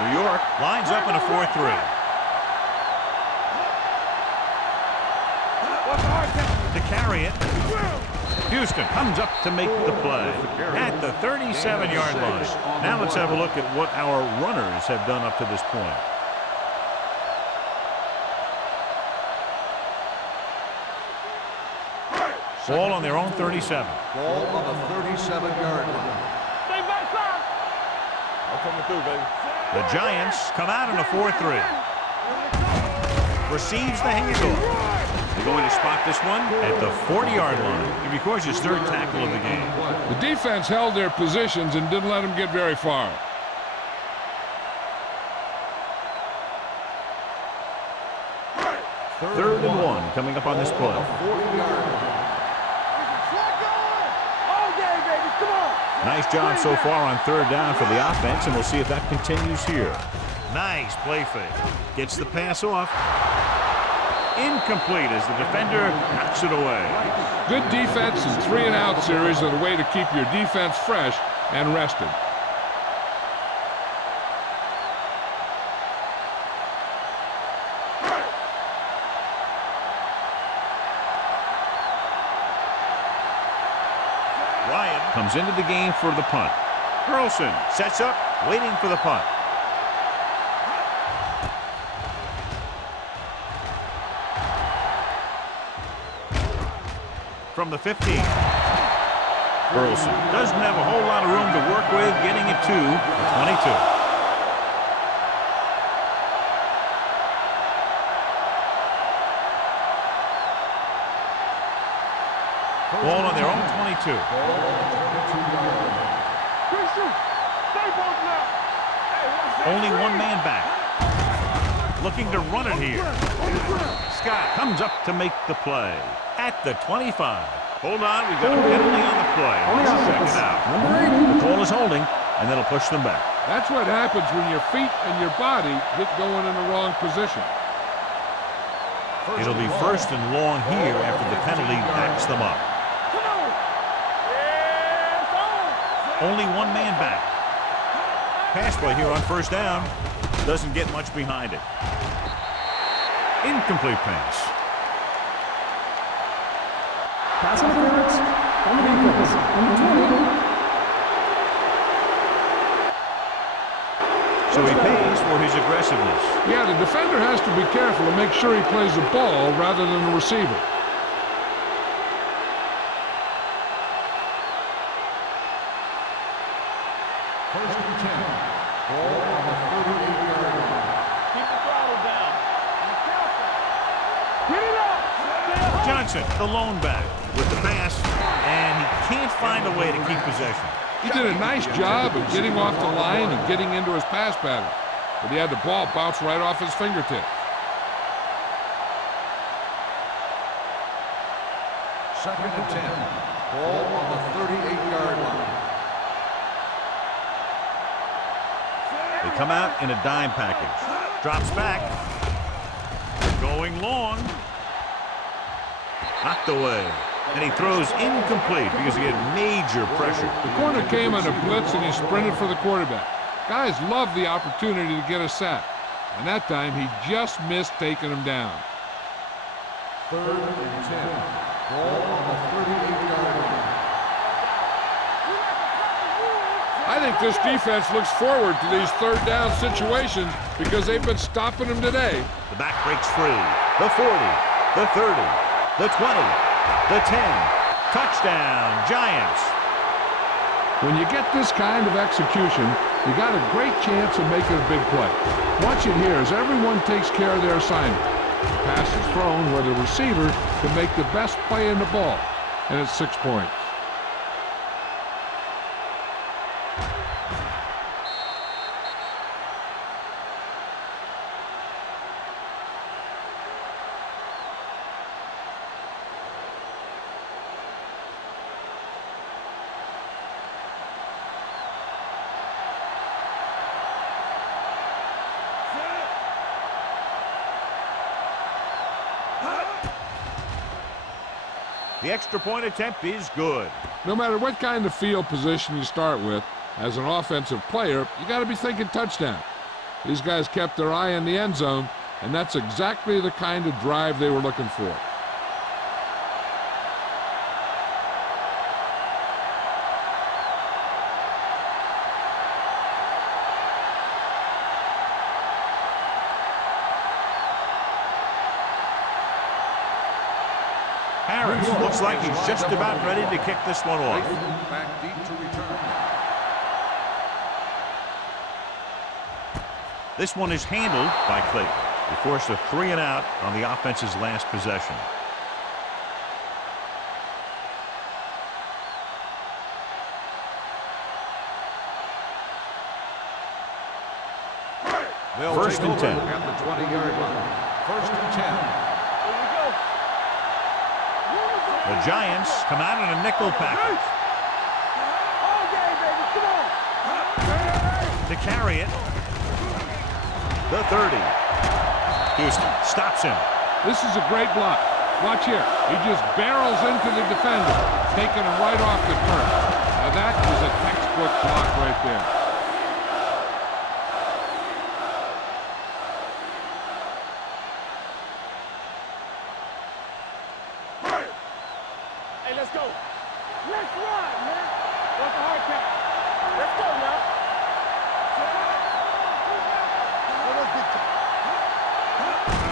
New York lines up in a 4-3. To carry it. Houston comes up to make the play at the 37-yard line. Now let's have a look at what our runners have done up to this point. Ball on their own 37. Ball on the 37-yard line. Stay backside. I'm coming through, baby. The Giants come out in a 4-3. Receives the handoff. They're going to spot this one at the 40-yard line. He records his third tackle of the game. The defense held their positions and didn't let them get very far. Third and 1 coming up on this play. 40-yard line. Nice job so far on third down for the offense, and we'll see if that continues here. Nice play fake. Gets the pass off. Incomplete as the defender knocks it away. Good defense and 3-and-out series are the way to keep your defense fresh and rested. Ryan comes into the game for the punt. Burleson sets up, waiting for the punt. From the 15. Burleson doesn't have a whole lot of room to work with, getting it to the 22. Ball on their own 22. Only one man back. Looking to run it here. Scott comes up to make the play at the 25. Hold on, we've got a penalty on the play. Let's check it out. The call is holding, and that'll push them back. That's what happens when your feet and your body get going in the wrong position. It'll be first and long here after the penalty backs them up. Only one man back. Pass play here on first down. Doesn't get much behind it. Incomplete pass. Pass interference on the defense. Number 20. So he pays for his aggressiveness. Yeah, the defender has to be careful to make sure he plays the ball rather than the receiver. First and 10. Ball on the 38-yard line. Keep the throttle down. Be careful. Get it up. Johnson, the lone back, with the pass, and he can't find a way to keep possession. He did a nice job of getting off the line and getting into his pass pattern, but he had the ball bounce right off his fingertips. Second and 10. Ball on the 38-yard line. They come out in a dime package. Drops back. Going long. Knocked away. And he throws incomplete because he had major pressure. The corner came on a blitz and he sprinted for the quarterback. Guys love the opportunity to get a sack, and that time he just missed taking him down. Third and 10. Ball on the 38-yard line. I think this defense looks forward to these third down situations because they've been stopping them today. The back breaks free. The 40, the 30, the 20, the 10. Touchdown, Giants. When you get this kind of execution, you got a great chance of making a big play. Watch it here as everyone takes care of their assignment. The pass is thrown where the receiver can make the best play in the ball, and it's 6 points. The extra point attempt is good. No matter what kind of field position you start with, as an offensive player, you got to be thinking touchdown. These guys kept their eye on the end zone, and that's exactly the kind of drive they were looking for. Harris Looks like he's just about ready to kick this one off. Back deep to return. This one is handled by Clayton. He forced a 3 and out on the offense's last possession. They'll First take and 10. over at the 20-yard line. First and 10. Here we go. The Giants come out in a nickel package. All game, baby. Come on. To carry it. The 30. Houston stops him. This is a great block. Watch here. He just barrels into the defender, taking him right off the turf. Now that is a textbook block right there. Hey, let's go. Let's run, man. What's the hard count? Let's go now.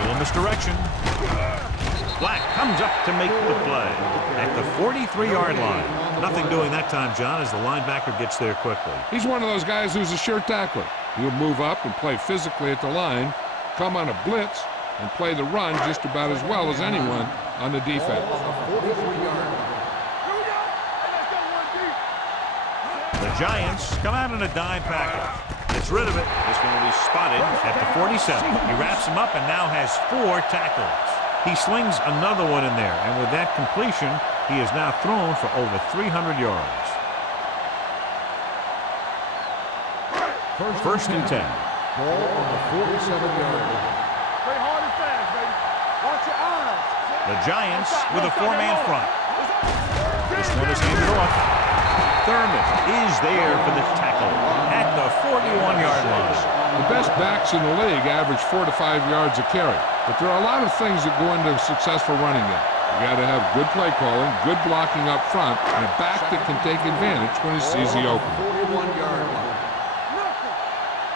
Little misdirection. Black comes up to make the play at the 43-yard line. Nothing doing that time, John, as the linebacker gets there quickly. He's one of those guys who's a sure tackler. He'll move up and play physically at the line, come on a blitz, and play the run just about as well as anyone on the defense. The Giants come out in a dime package. Gets rid of it. This one will be spotted at the 47. He wraps him up and now has 4 tackles. He slings another one in there, and with that completion, he has now thrown for over 300 yards. First and 10. Ball on the 47-yard line. Play hard and fast, baby. Watch your eyes. The Giants with a 4-man front. This one is handed off. Thurman is there for the tackle at the 41-yard line. The best backs in the league average 4 to 5 yards a carry, but there are a lot of things that go into a successful running game. You got to have good play calling, good blocking up front, and a back that can take advantage when he sees the opening. 41-yard line. Nothing.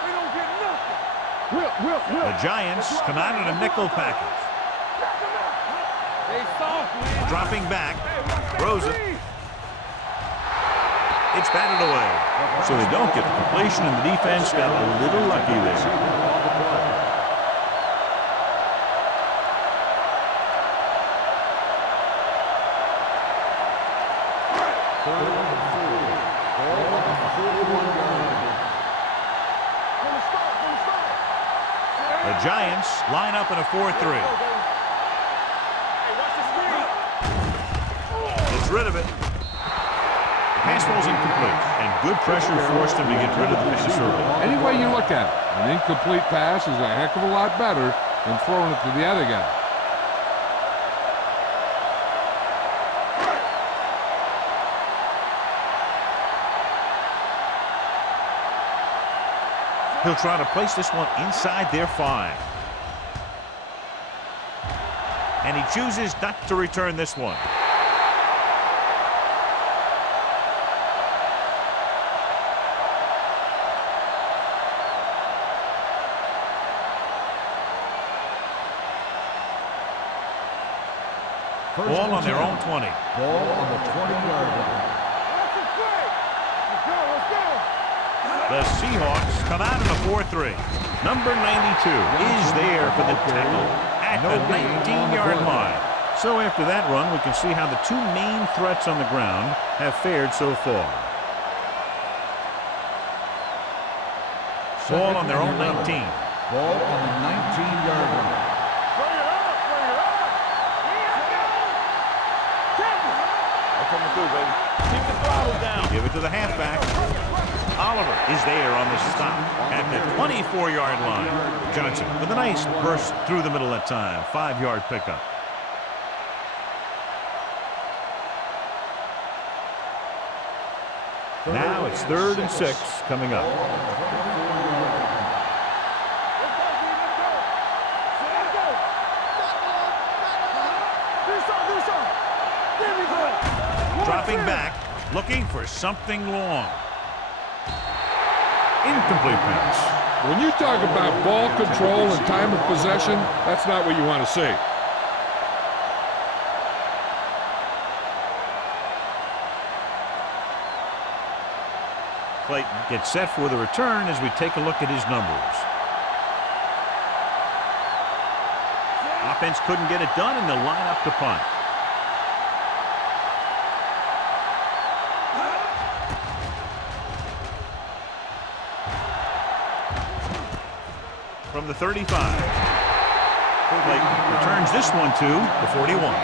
We don't get nothing. The Giants come out in a nickel package. They soft, man. Dropping back, throws it. It's batted away. So they don't get the completion, and the defense got a little lucky there. The Giants line up in a 4-3. Gets rid of it. Pass ball's incomplete, and good pressure forced him to get rid of the pass early. Any way you look at it, an incomplete pass is a heck of a lot better than throwing it to the other guy. He'll try to place this one inside their 5. And he chooses not to return this one. Ball on their own 20. Ball on the 20-yard line. The Seahawks come out in a 4-3. Number 92 is there for the tackle at the 19-yard line. So after that run, we can see how the 2 main threats on the ground have fared so far. Ball on their own 19. Ball on the 19-yard line. Give it to the halfback. Oliver is there on the stop at the 24-yard line. Johnson with a nice burst through the middle that time. 5-yard pickup. Now it's 3rd and 6 coming up. Dropping back, looking for something long. Incomplete pass. When you talk about ball control and time of possession, that's not what you want to see. Clayton gets set for the return as we take a look at his numbers. Offense couldn't get it done, and they'll line up to punt. From the 35. Clayton returns this one to the 41.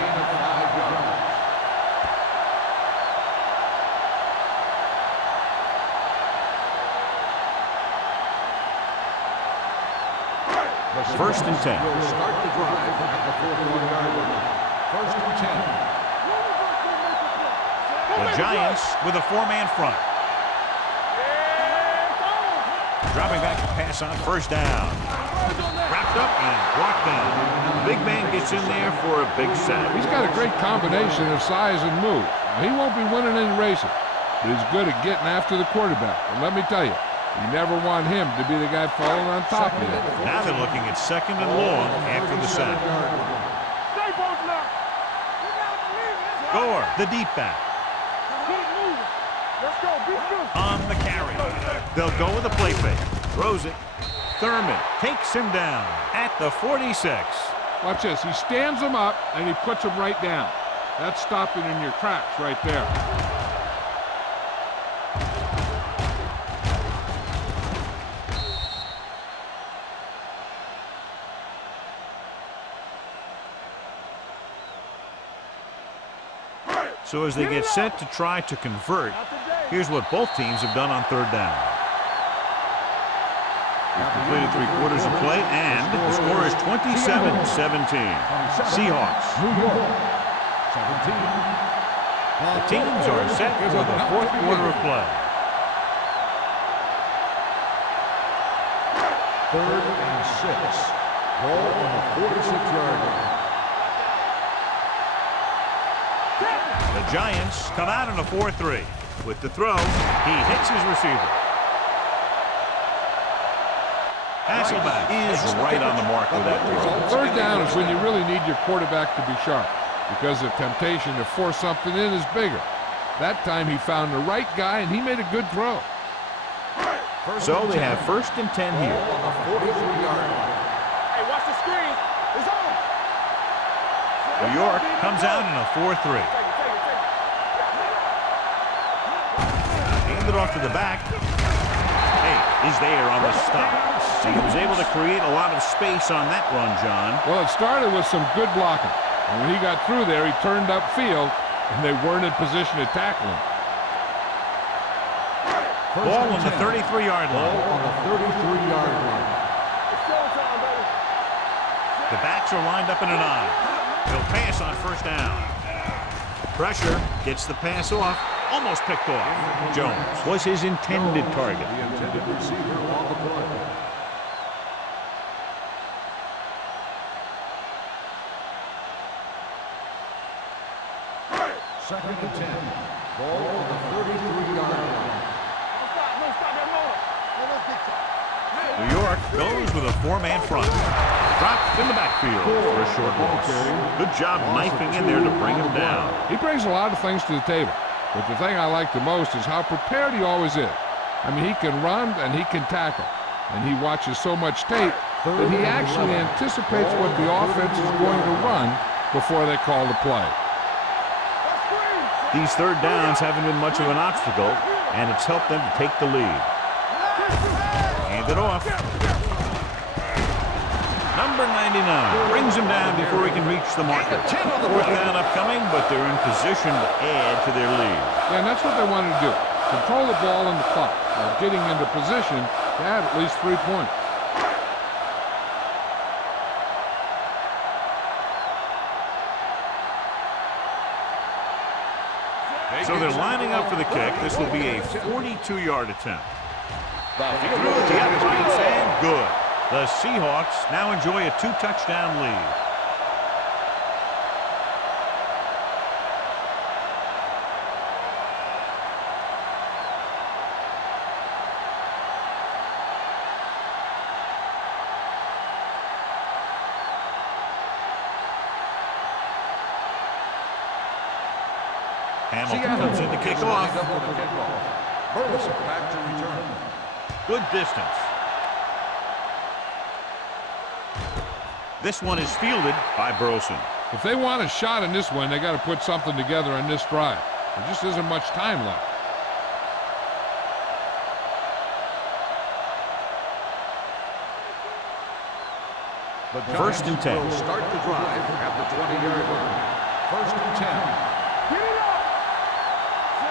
First and 10. Will start the drive at the 41-yard line. First and 10. The Giants with a four-man front. Dropping back to pass on first down. Wrapped up and blocked down. The big man gets in there for a big sack. He's got a great combination of size and move. Now, he won't be winning any races, but he's good at getting after the quarterback. And let me tell you, you never want him to be the guy falling on top of you. Now they're looking at second and long after the sack. Gore, the deep back. On the carry. They'll go with a play fake. Throws it. Thurman takes him down at the 46. Watch this. He stands him up, and he puts him right down. That's stopping in your tracks right there. So as they get set to try to convert, here's what both teams have done on third down. We've completed 3/4 of play, and the score is 27-17. Seahawks. New York. 17. The teams are set for the fourth quarter of play. Third and 6. Ball on the 46-yard line. The Giants come out in a 4-3. With the throw, he hits his receiver. Hasselback is right on the mark with that throw. Third down is when you really need your quarterback to be sharp, because the temptation to force something in is bigger. That time he found the right guy, and he made a good throw. So they have first and 10 here. On the 43-yard line. Hey, watch the screen. It's on. New York comes out in a 4-3. Hand it off to the back. Hey, is there on the stop. He was able to create a lot of space on that run, John. Well, it started with some good blocking. And when he got through there, he turned upfield, and they weren't in position to tackle him. Ball on the 33-yard line. Ball on the 33-yard line. It's showtime, baby. The backs are lined up in an I. He'll pass on first down. Pressure gets the pass off. Almost picked off. Jones was his intended target. The intended receiver on the play. Second and 10. Ball on the 33-yard line. No, stop that motor. New York goes with a four-man front. Dropped in the backfield for a short loss. Good job knifing in there to bring him down. He brings a lot of things to the table, but the thing I like the most is how prepared he always is. I mean, he can run and he can tackle, and he watches so much tape that he actually anticipates what the offense is going to run before they call the play. These third downs haven't been much of an obstacle, and it's helped them to take the lead. Hand it off. Number 99 brings him down before he can reach the marker. Fourth down upcoming, but they're in position to add to their lead. Yeah, and that's what they wanted to do. Control the ball and the clock while getting into position to add at least 3 points. So they're lining up for the kick. This will be a 42-yard attempt. He threw it to the uprights and good. The Seahawks now enjoy a 2-touchdown lead. Hamilton comes in to kick off. Burleson back to return. Good distance. This one is fielded by Burleson. If they want a shot in this one, they got to put something together on this drive. There just isn't much time left. The First and 10. will start the drive at the 20-yard line. First and 10. Get it up.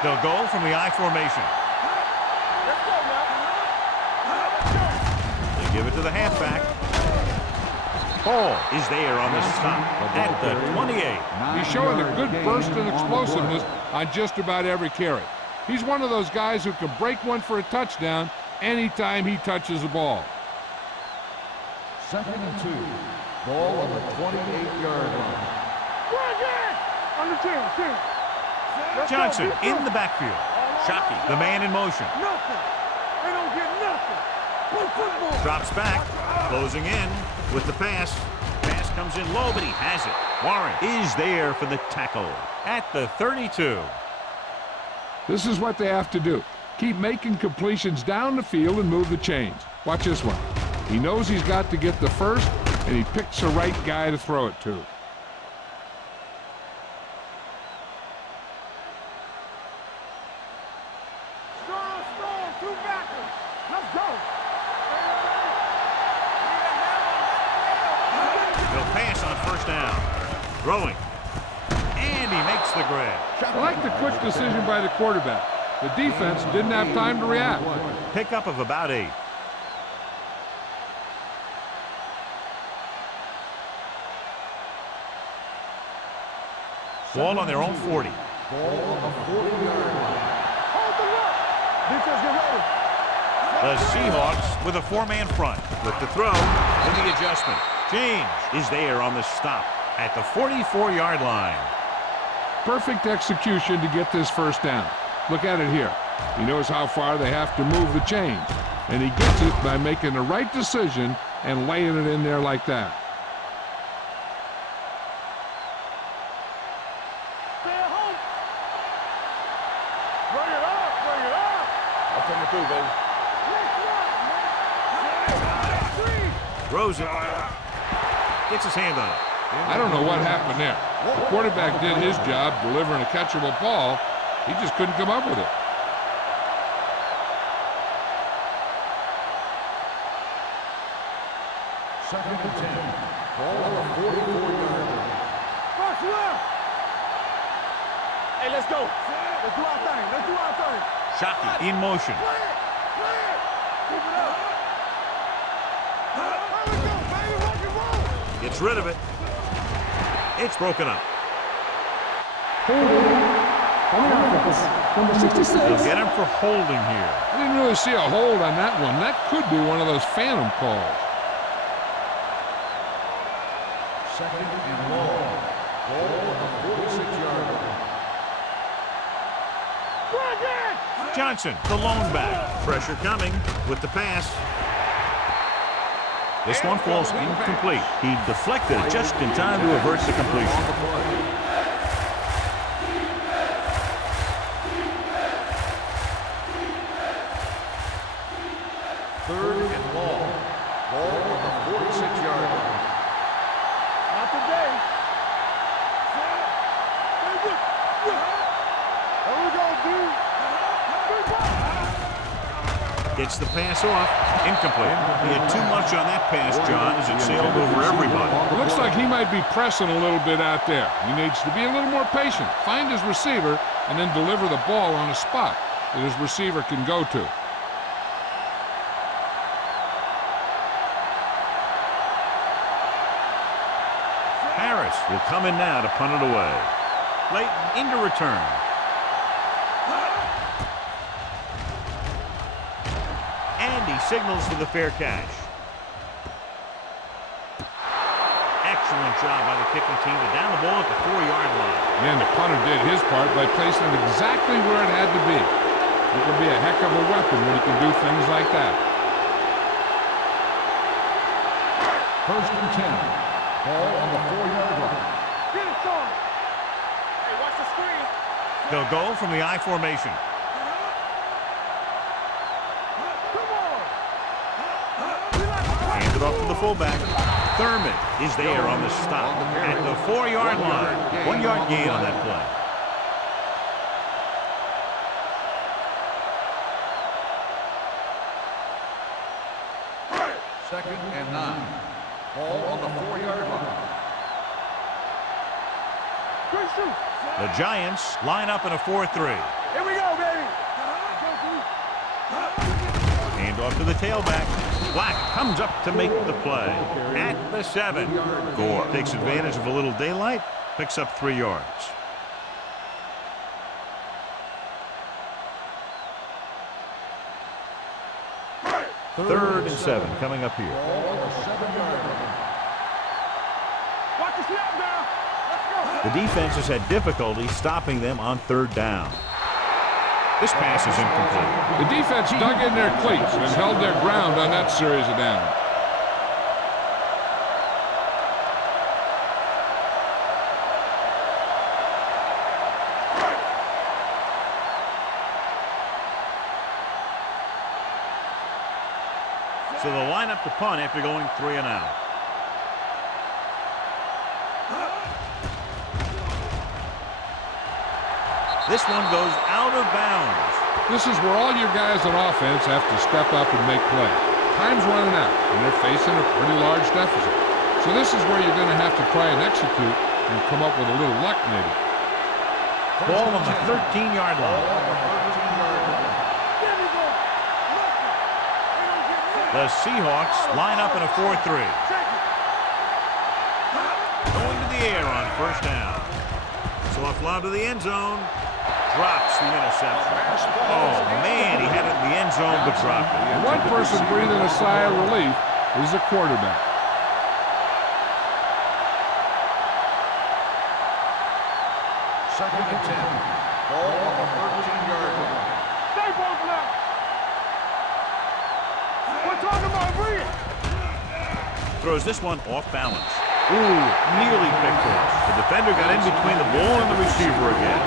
They'll go from the I formation. Let's go now. They give it to the halfback. Ball is there on the stop at the 28. He's showing a good burst and explosiveness on just about every carry. He's one of those guys who can break one for a touchdown anytime he touches the ball. Second and 2. Ball on the 28-yard line. Go again. On the 10. Let's go, Johnson be in quick. the backfield. Shockey, the man in motion. Nothing. They don't get nothing. Play football. Drops back, closing in with the pass. Pass comes in low, but he has it. Warren is there for the tackle at the 32. This is what they have to do. Keep making completions down the field and move the chains. Watch this one. He knows he's got to get the first, and he picks the right guy to throw it to. Strong, two backers. Let's go. He'll pass on first down. Throwing. And he makes the grab. I like the quick decision by the quarterback. The defense didn't have time to react. Pickup of about 8. Ball on their own 40. Ball on the 40-yard line. Hold the look. Defense, get ready. The Seahawks with a 4-man front. With the throw and the adjustment. James is there on the stop at the 44-yard line. Perfect execution to get this first down. Look at it here. He knows how far they have to move the chains, and he gets it by making the right decision and laying it in there like that. Stay at home. Bring it up. I'm coming through, baby. Throws it. Gets his hand on it. I don't know what happened there. The quarterback did his job delivering a catchable ball. He just couldn't come up with it. Second and 10. Ball on the 44-yard line. First left. Hey, let's go. Let's do our thing. Shockey in motion. Play it. Keep it up. There we go, baby. Rock and roll. Gets rid of it. It's broken up. Holding on the offense. Number 66. They'll get him for holding here. I didn't really see a hold on that one. That could be one of those phantom calls. Second and long. Ball on the 46-yard line. Go again. Johnson, the lone back. Pressure coming with the pass. This one falls incomplete. He deflected it just in time to avert the completion. Third and long. Ball on the 46-yard line. Not today. There we go, dude. Gets the pass off. Incomplete. He had too much on that pass, John, as it sailed over everybody. It looks like he might be pressing a little bit out there. He needs to be a little more patient, find his receiver, and then deliver the ball on a spot that his receiver can go to. Harris will come in now to punt it away. Leighton into return. And he signals for the fair catch. Excellent job by the kicking team to down the ball at the 4-yard line. And the punter did his part by placing it exactly where it had to be. It will be a heck of a weapon when he can do things like that. First and 10. Ball on the 4-yard line. Get it, Sean. Hey, watch the screen. They'll go from the I formation. it off to the fullback. Thurman is there on the stop at the 4-yard line. 1-yard gain on that play. Second and 9. Ball on the 4-yard line. The Giants line up in a 4-3. Here we go, baby. Hand off to the tailback. Black comes up to make the play at the 7. Gore takes advantage of a little daylight, picks up 3 yards. Third and 7 coming up here. Watch the snap now. Let's go. The defense has had difficulty stopping them on 3rd down. This pass is incomplete. The defense dug in their cleats and held their ground on that series of downs. So they'll line up to punt after going 3 and out. This one goes out of bounds. This is where all your guys on offense have to step up and make plays. Time's running out, and they're facing a pretty large deficit. So this is where you're going to have to try and execute and come up with a little luck, maybe. Ball on the 13-yard line. The Seahawks line up in a 4-3. Going to the air on 1st down. Soft lob to the end zone. Drops the interception. Oh, man, he had it in the end zone, but dropped it. And one person breathing a sigh of relief is the quarterback. Second and 10. Ball on the 13-yard line. Stay both now. We're talking about breathe. Throws this one off balance. Ooh, nearly picked off. The defender got in between the ball and the receiver again.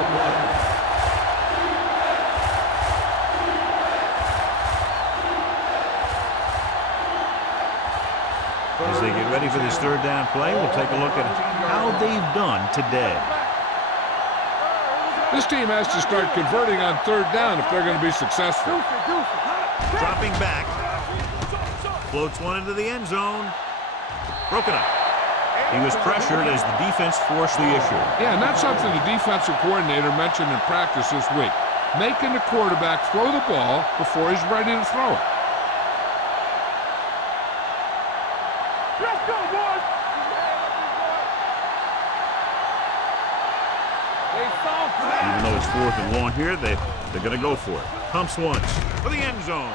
As they get ready for this 3rd down play, we'll take a look at how they've done today. This team has to start converting on 3rd down if they're going to be successful. Dropping back. Floats one into the end zone. Broken up. He was pressured as the defense forced the issue. Yeah, and that's something the defensive coordinator mentioned in practice this week. Making the quarterback throw the ball before he's ready to throw it. Let's go, boys. Even though it's 4th and long here, they're going to go for it. Pumps once for the end zone.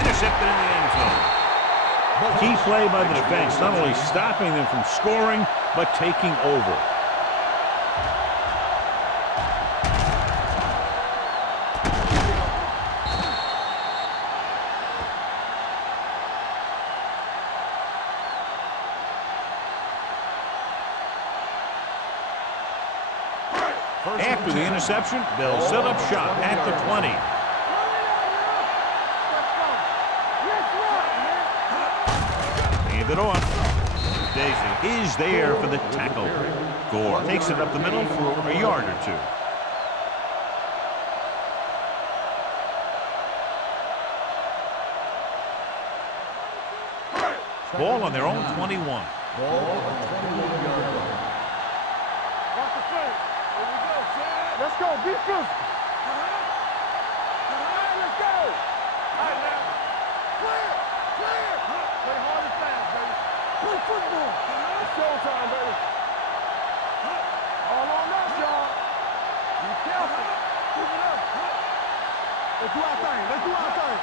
Intercepted in the end zone. Key play by the defense, not only stopping them from scoring, but taking over. After the interception, they'll set up shop at the 20. Hand it off. Daisy is there for the tackle. Gore takes it up the middle for a yard or 2. Ball on their own 21. Ball on the 21-yard line. Watch the play. Here we go, Chad. Let's go. Be physical. Let's go. All right, now. Clear. Clear. Play hard and fast, baby. Play football. It's showtime, baby. All on us, y'all. Be careful. Keep it up. Let's do our thing. Let's do our thing.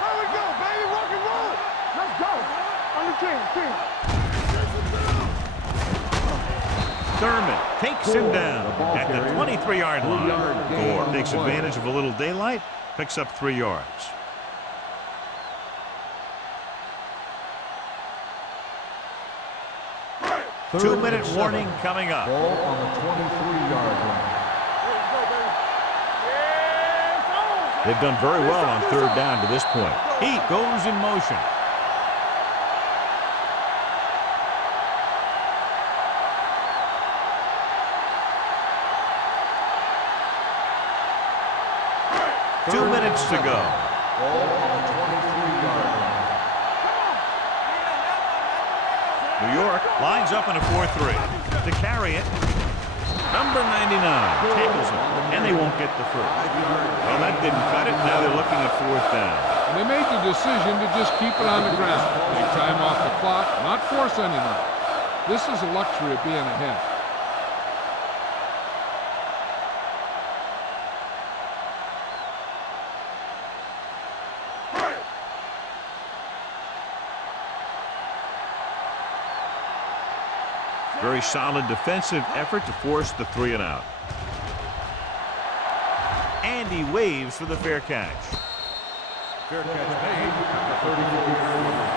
There we go, baby. Rock and roll. Let's go. On the team. Thurman takes him down at the 23-yard line. Gore takes advantage of a little daylight, picks up 3 yards. Two-minute warning coming up. Ball on the 23-yard line. They've done very well on 3rd down to this point. He goes in motion. 2 minutes to go. Ball on the 23-yard line. New York lines up in a 4-3. To carry it, number 99 tackles him, and they won't get the first. Well, that didn't cut it. Now they're looking at 4th down. And they made the decision to just keep it on the ground. Take time off the clock, not force anything. This is a luxury of being ahead. Very solid defensive effort to force the 3 and out. And he waves for the fair catch. Fair catch made at the 34-yard line.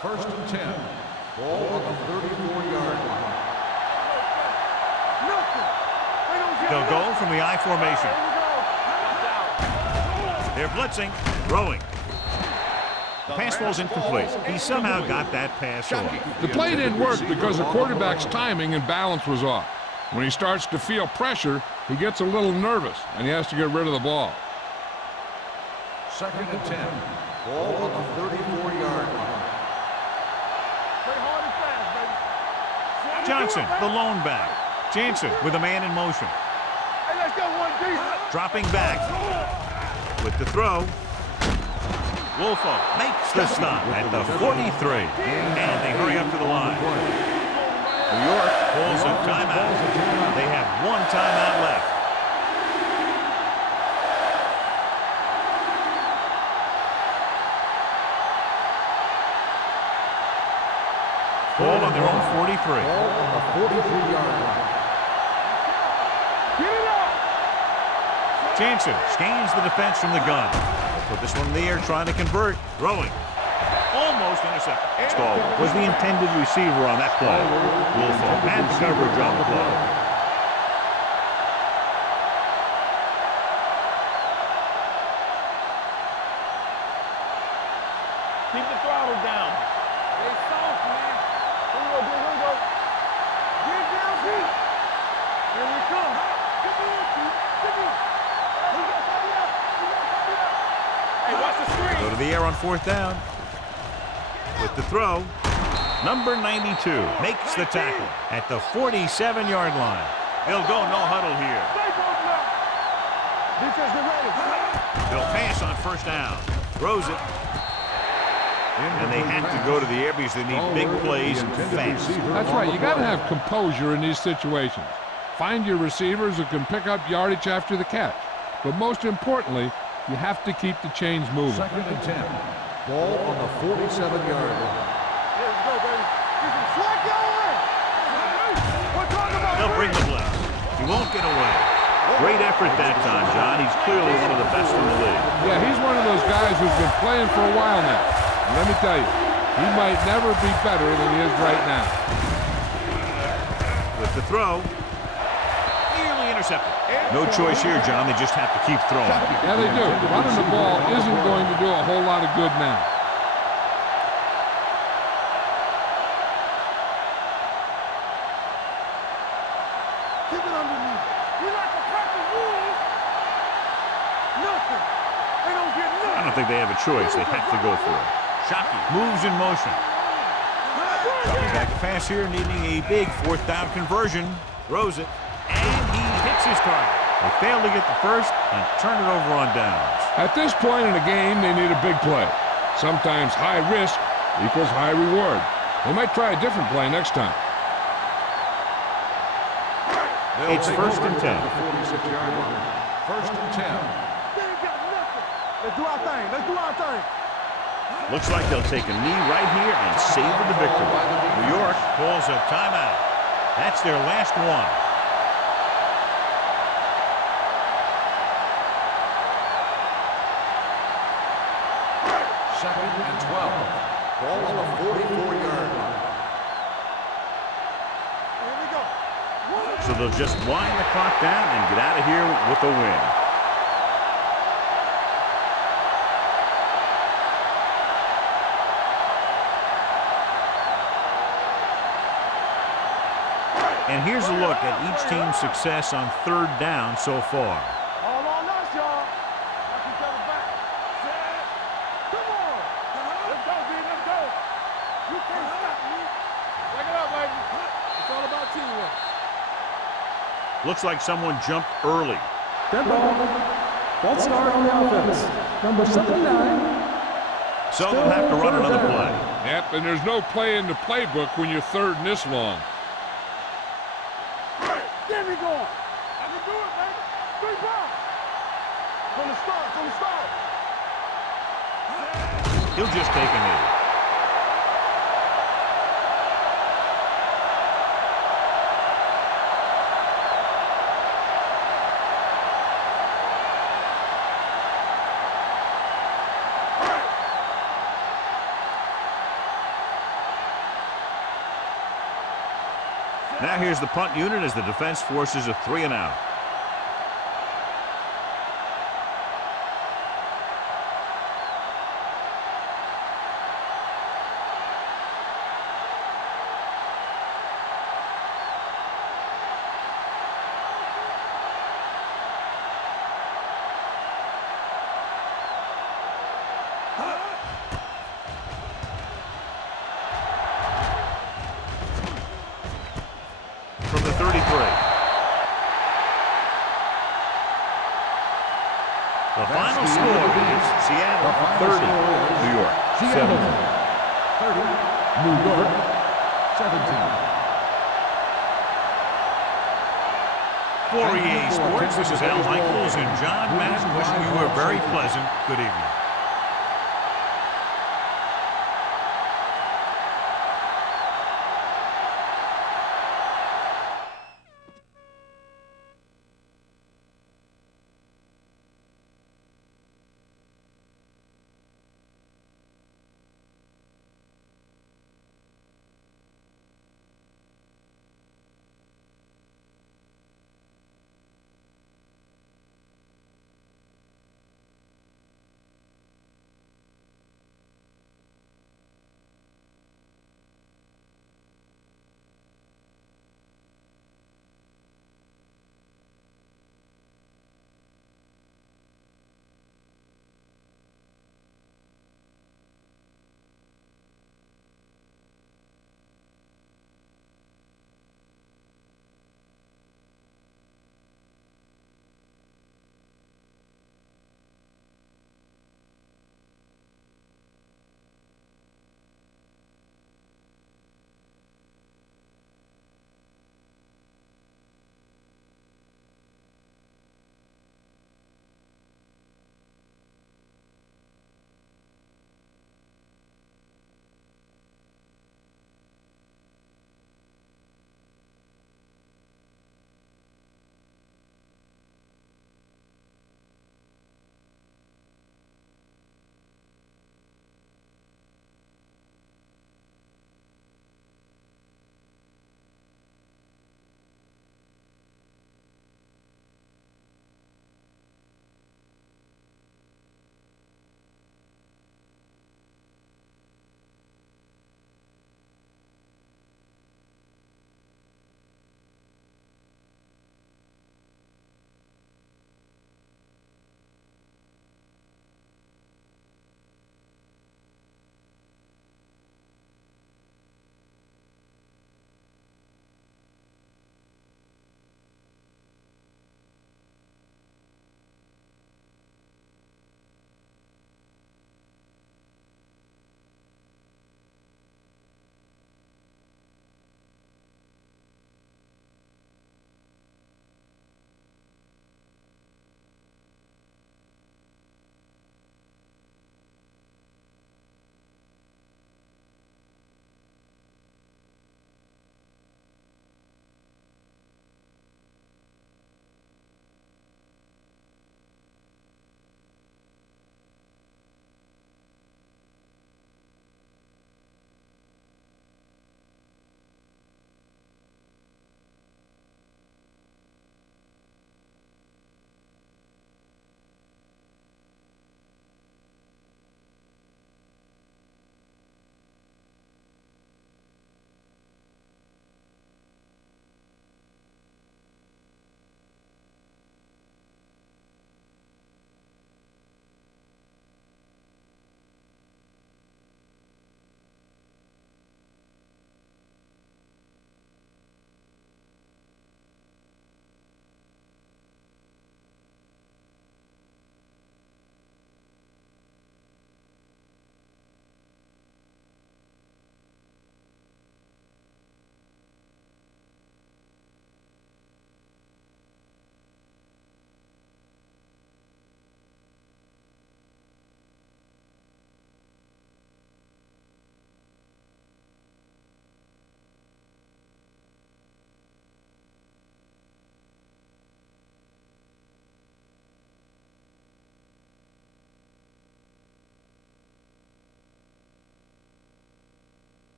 First and 10. Ball on the 34-yard line. They'll go from the I formation. They're blitzing, throwing. The pass falls incomplete. He somehow got that pass off. The play didn't work because the quarterback's timing and balance was off. When he starts to feel pressure, he gets a little nervous, and he has to get rid of the ball. Second and 10. Ball on the 34-yard line. Johnson, the lone back. Jansen with a man in motion. Dropping back with the throw. Wolfo makes the stop at the 43. And they hurry up to the line. New York pulls a timeout. They have 1 timeout left. Ball on their own 43. Ball on the 43-yard line. Jansen scans the defense from the gun. Put this one in the air, trying to convert. Throwing. Almost intercepted. Stahl was the intended receiver on that play. Wolfo had the coverage on the play. Keep the throttle down. Stay soft, man. Here we go, here we go. Get down, Pete. Here we come. Give me in, Pete. Give me. We got somebody up. We got somebody up. Hey, watch the screen. Go to the air on 4th down. With the throw, number 92 makes the tackle at the 47-yard line. He'll go no huddle here. Defense, get ready. They'll pass on 1st down. Throws it. And they have to go to the air because they need big plays fast. That's right. You got to have composure in these situations. Find your receivers who can pick up yardage after the catch. But most importantly, you have to keep the chains moving. Second and 10. Ball on the 47-yard line. Here we go, baby. Swat going. We're talking about. They'll bring the blitz. He won't get away. Great effort that time, John. He's clearly one of the best in the league. Yeah, he's one of those guys who's been playing for a while now. And let me tell you, he might never be better than he is right now. With the throw, nearly intercepted. No choice here, John. They just have to keep throwing. Yeah, they do. Running the ball isn't going to do a whole lot of good now. Keep it underneath. We like to crack the rules. Nothing. They don't get nothing. I don't think they have a choice. They have to go for it. Shockey moves in motion. Dropping back to pass here, needing a big 4th down conversion. Throws it, and he hits his target. They fail to get the first and turn it over on downs. At this point in the game, they need a big play. Sometimes high risk equals high reward. They might try a different play next time. It's 1st and 10. 46-yard line. First and 10. They ain't got nothing. Let's do our thing. Let's do our thing. Looks like they'll take a knee right here and savor the victory. New York calls a timeout. That's their last one. Second and 12. Ball on the 44-yard line. Here we go. So they'll just wind the clock down and get out of here with a win. And here's a look at each team's success on third down so far. All on us, y'all. Watch each other back. Set. Come on. Let's go, B. Let's go. You can't stop me. Break it up, baby. It's all about teamwork. Looks like someone jumped early. Dead ball. False start on the offense. Number 79. So they'll have to run another play. Yep, and there's no play in the playbook when you're third and this long. Get me going. I can do it, baby. 3 pounds. From the start, from the start. He'll just take a knee. Now here's the punt unit as the defense forces a 3 and out. From the 33. The final score is Seattle 30, New York 17. 30, New York, 17. For EA Sports, this is Al Michaels and John Madden wishing you a very pleasant good evening.